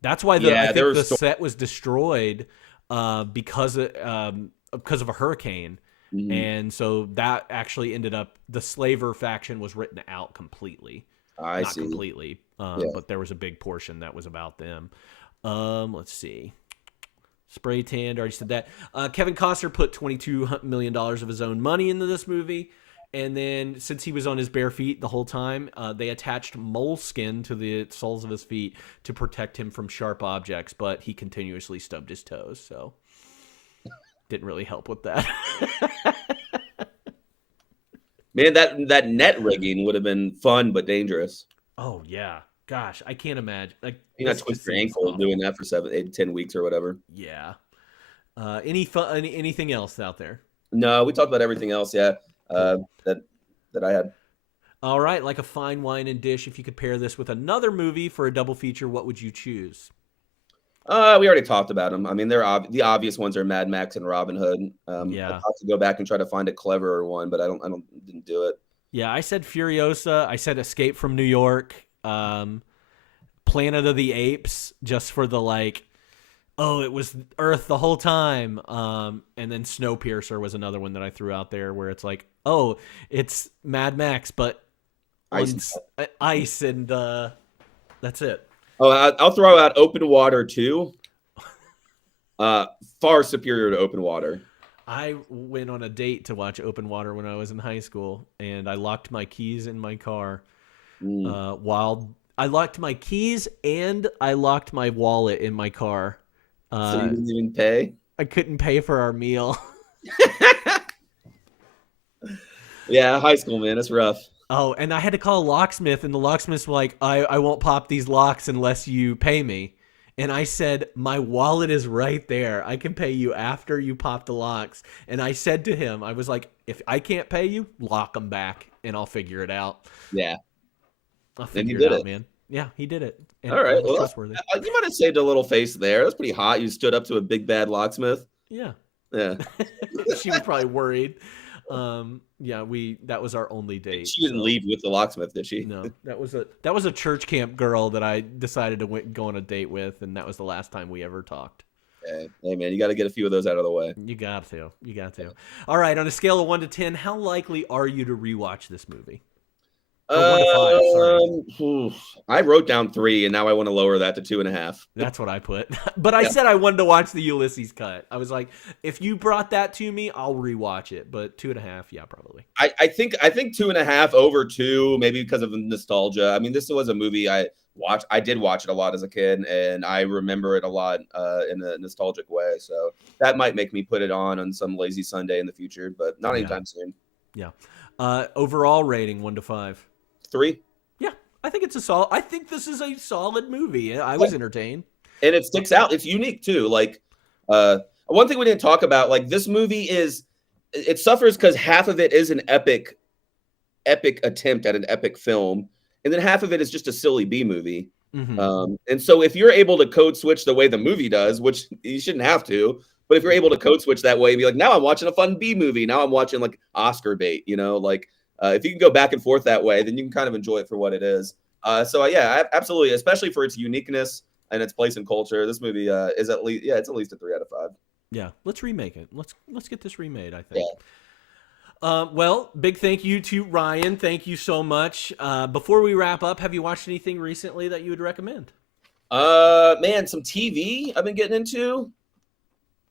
That's why I think the set was destroyed because of a hurricane. Mm-hmm. And so that actually ended up, the slaver faction was written out completely. Not see. Completely, but there was a big portion that was about them. Let's see. Spray tanned, already said that. Kevin Costner put $22 million of his own money into this movie. And then since he was on his bare feet the whole time, they attached moleskin to the soles of his feet to protect him from sharp objects, but he continuously stubbed his toes, so didn't really help with that. Man, that net rigging would have been fun but dangerous. Oh yeah, gosh, I can't imagine. Like, you not twist your ankle doing that for 7, 8, 10 weeks or whatever. Yeah. Anything else out there? No, we talked about everything else. Yeah, that I had. All right, like a fine wine and dish. If you could pair this with another movie for a double feature, what would you choose? We already talked about them. I mean, the obvious ones are Mad Max and Robin Hood. Yeah. I'd have to go back and try to find a cleverer one, but I didn't do it. Yeah, I said Furiosa. I said Escape from New York. Planet of the Apes, just for the like, oh, it was Earth the whole time. And then Snowpiercer was another one that I threw out there where it's like, oh, it's Mad Max, but ice and that's it. Oh, I'll throw out Open Water 2. Far superior to Open Water. I went on a date to watch Open Water when I was in high school, and I locked my keys in my car. While I locked my keys and I locked my wallet in my car. So you didn't even pay? I couldn't pay for our meal. Yeah, high school, man. It's rough. Oh, and I had to call a locksmith, and the locksmith's like, I won't pop these locks unless you pay me. And I said, my wallet is right there. I can pay you after you pop the locks. And I said to him, I was like, if I can't pay you, lock them back, and I'll figure it out. Yeah. I'll figure it out, man. Yeah, he did it. And all right. Well, trustworthy. You might have saved a little face there. That's pretty hot. You stood up to a big bad locksmith. Yeah. Yeah. She was probably worried. Yeah, that was our only date. She didn't leave with the locksmith, did she? No, that was a church camp girl that I decided to go on a date with, and that was the last time we ever talked. Hey man, you got to get a few of those out of the way. You got to. All right, on a scale of 1 to 10, how likely are you to rewatch this movie? 1 to 5, sorry. I wrote down 3, and now I want to lower that to 2.5. That's what I put. But I said I wanted to watch the Ulysses cut. I was like, if you brought that to me, I'll rewatch it. But 2.5, yeah, probably. I think 2.5 over 2, maybe because of nostalgia. I mean, this was a movie I watched. I did watch it a lot as a kid, and I remember it a lot in a nostalgic way. So that might make me put it on some lazy Sunday in the future, but not anytime soon. Yeah. Overall rating 1 to 5. 3. Yeah, I think it's a solid. I think this is a solid movie. I was entertained, and it sticks out. It's unique too. Like, one thing we didn't talk about, like this movie it suffers because half of it is an epic attempt at an epic film, and then half of it is just a silly B movie. Mm-hmm. And so, if you're able to code switch the way the movie does, which you shouldn't have to, but if you're able to code switch that way, and be like, now I'm watching a fun B movie. Now I'm watching like Oscar bait. Like. If you can go back and forth that way, then you can kind of enjoy it for what it is. Yeah, absolutely, especially for its uniqueness and its place in culture. This movie is it's at least a 3 out of 5. Yeah, let's remake it. Let's get this remade, I think. Yeah. Well, big thank you to Ryan. Thank you so much. Before we wrap up, have you watched anything recently that you would recommend? Man, some TV I've been getting into.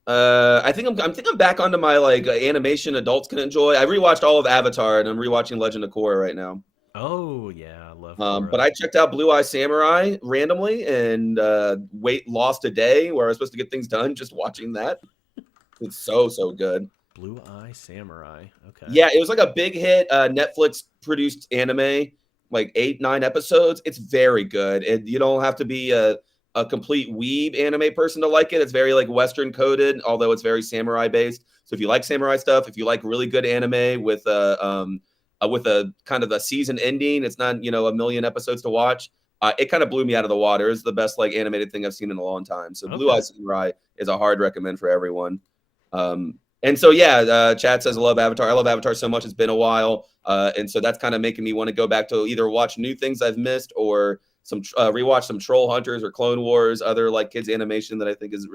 I think I'm back onto my like animation adults can enjoy. I rewatched all of Avatar, and I'm rewatching Legend of Korra right now. Oh yeah, I love Korra. But I checked out Blue Eye Samurai randomly and lost a day where I was supposed to get things done just watching that. It's so good. Blue Eye Samurai. Okay. Yeah, it was like a big hit. Netflix produced anime, like 8-9 episodes. It's very good, and you don't have to be a complete weeb anime person to like it. It's very like Western coded, although it's very samurai based. So if you like samurai stuff, if you like really good anime with a kind of a season ending, it's not, a million episodes to watch. It kind of blew me out of the water. It's the best like animated thing I've seen in a long time. So Blue Eye Samurai is a hard recommend for everyone. And so, Chad says, I love Avatar. I love Avatar so much. It's been a while. And so that's kind of making me want to go back to either watch new things I've missed or rewatch some Troll Hunters or Clone Wars, other like kids animation that I think is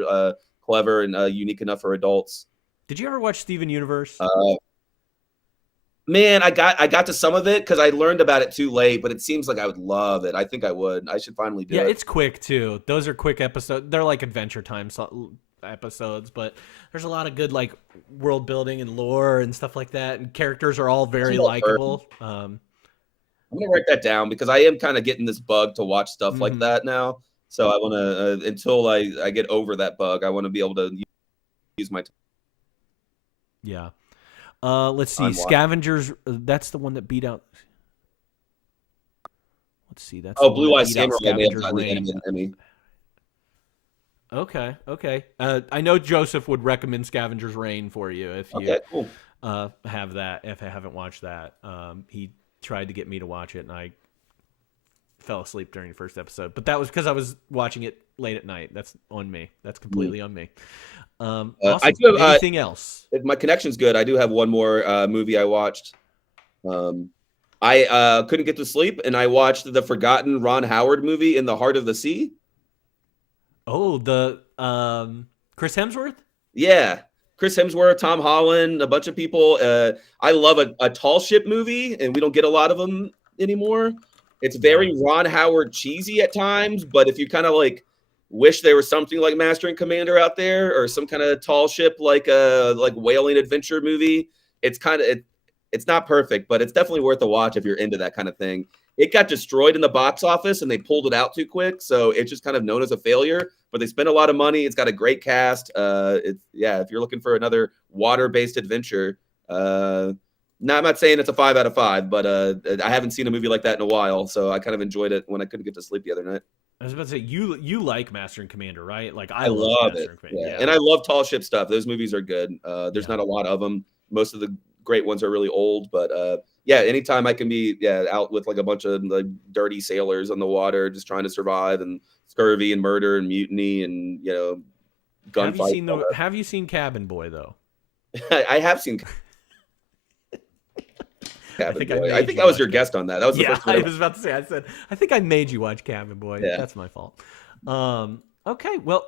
clever and unique enough for adults. Did you ever watch Steven Universe? Man, I got to some of it because I learned about it too late, but it seems like I would love it. I think I would. I should finally do it. Yeah, it's quick too. Those are quick episodes. They're like Adventure Time episodes, but there's a lot of good like world building and lore and stuff like that, and characters are all very likable. I'm gonna write that down because I am kind of getting this bug to watch stuff like that now. So I want to until I get over that bug, I want to be able to use my time. Yeah. Let's see. Scavengers. That's the one that beat out. Let's see. That's Blue Eye Samurai. Okay. I know Joseph would recommend Scavenger's Reign for you if you have that. If I haven't watched that, he tried to get me to watch it, and I fell asleep during the first episode, but that was because I was watching it late at night. That's on me. That's completely on me. Awesome. I do have, anything else? If my connection's good, I do have one more movie I watched. I couldn't get to sleep, and I watched the forgotten Ron Howard movie, In the Heart of the Sea. Oh, the Chris Hemsworth? Yeah. Chris Hemsworth, Tom Holland, a bunch of people. I love a tall ship movie, and we don't get a lot of them anymore. It's very Ron Howard cheesy at times, but if you kind of like wish there was something like Master and Commander out there, or some kind of tall ship like whaling adventure movie, it's kind of it's not perfect, but it's definitely worth a watch if you're into that kind of thing. It got destroyed in the box office, and they pulled it out too quick, so it's just kind of known as a failure. But they spent a lot of money. It's got a great cast. If you're looking for another water-based adventure, I'm not saying it's a 5 out of 5, but I haven't seen a movie like that in a while, so I kind of enjoyed it when I couldn't get to sleep the other night. I was about to say, you like Master and Commander, right? Like I love it. Yeah. And I love tall ship stuff. Those movies are good. There's not a lot of them. Most of the great ones are really old, but anytime I can be out with like a bunch of like dirty sailors on the water just trying to survive, and scurvy and murder and mutiny and gunfight. Have you seen Cabin Boy though? I have seen Cabin Boy. I think I was your guest on that. That was the first one. I was about to say. I think I made you watch Cabin Boy. Yeah. That's my fault. Okay, well,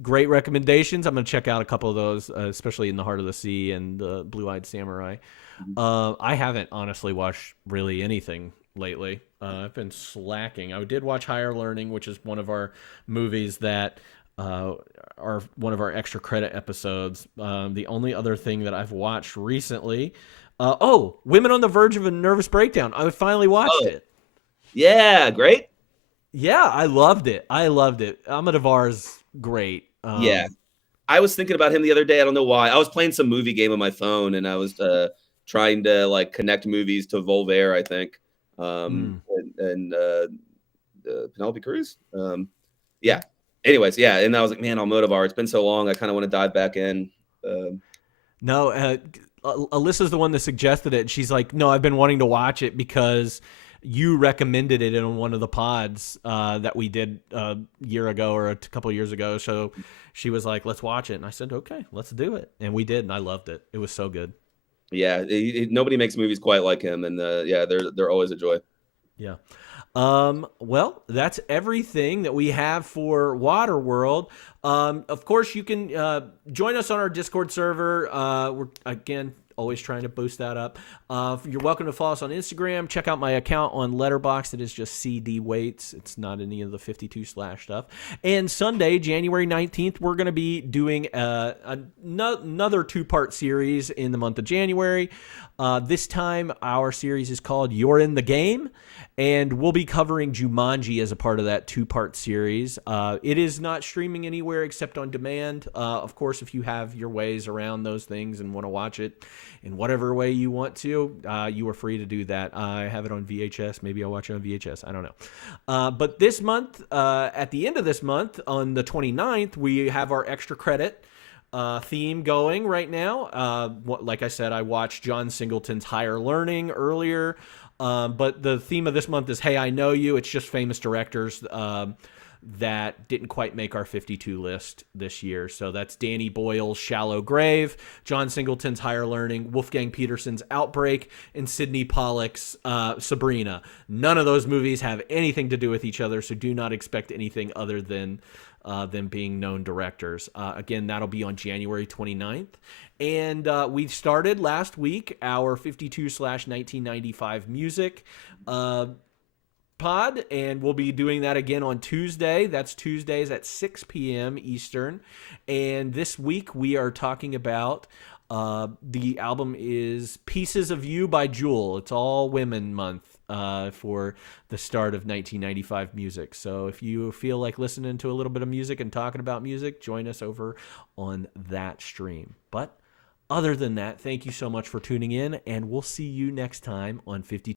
great recommendations. I'm going to check out a couple of those, especially In the Heart of the Sea and Blue-Eyed Samurai. I haven't honestly watched really anything lately. I've been slacking. I did watch Higher Learning, which is one of our movies that are one of our extra credit episodes. The only other thing that I've watched recently, Women on the Verge of a Nervous Breakdown. I finally watched it. Yeah, great. Yeah, I loved it. Almodovar's great. I was thinking about him the other day. I don't know why. I was playing some movie game on my phone, and I was trying to like connect movies to Voltaire, I think, and Penelope Cruz. Anyways, and I was like, man, Almodovar. It's been so long. I kind of want to dive back in. No, Alyssa's the one that suggested it. She's like, no, I've been wanting to watch it because you recommended it in one of the pods that we did a year ago or a couple of years ago. So she was like, let's watch it. And I said, okay, let's do it. And we did. And I loved it. It was so good. Yeah. Nobody makes movies quite like him. And they're always a joy. Yeah. Well, that's everything that we have for Waterworld. Of course, you can join us on our Discord server. We're, again, always trying to boost that up. You're welcome to follow us on Instagram. Check out my account on Letterboxd. It is just CD Waits. It's not any of the 52 slash stuff. And Sunday, January 19th, we're going to be doing another 2-part series in the month of January. This time, our series is called You're in the Game. And we'll be covering Jumanji as a part of that 2-part series. It is not streaming anywhere except on demand. Of course, if you have your ways around those things and want to watch it in whatever way you want to, you are free to do that. I have it on VHS. Maybe I'll watch it on VHS. I don't know. But this month, at the end of this month, on the 29th, we have our extra credit theme going right now. Like I said, I watched John Singleton's Higher Learning earlier. But the theme of this month is Hey, I Know You. It's just famous directors that didn't quite make our 52 list this year. So that's Danny Boyle's Shallow Grave, John Singleton's Higher Learning, Wolfgang Petersen's Outbreak, and Sidney Pollack's Sabrina. None of those movies have anything to do with each other, so do not expect anything other than them being known directors. Again, that'll be on January 29th. And we started last week our 52/1995 music pod, and we'll be doing that again on Tuesday. That's Tuesdays at 6 p.m. Eastern. And this week we are talking about the album is Pieces of You by Jewel. It's all women month for the start of 1995 music. So if you feel like listening to a little bit of music and talking about music, join us over on that stream. But other than that, thank you so much for tuning in, and we'll see you next time on 52.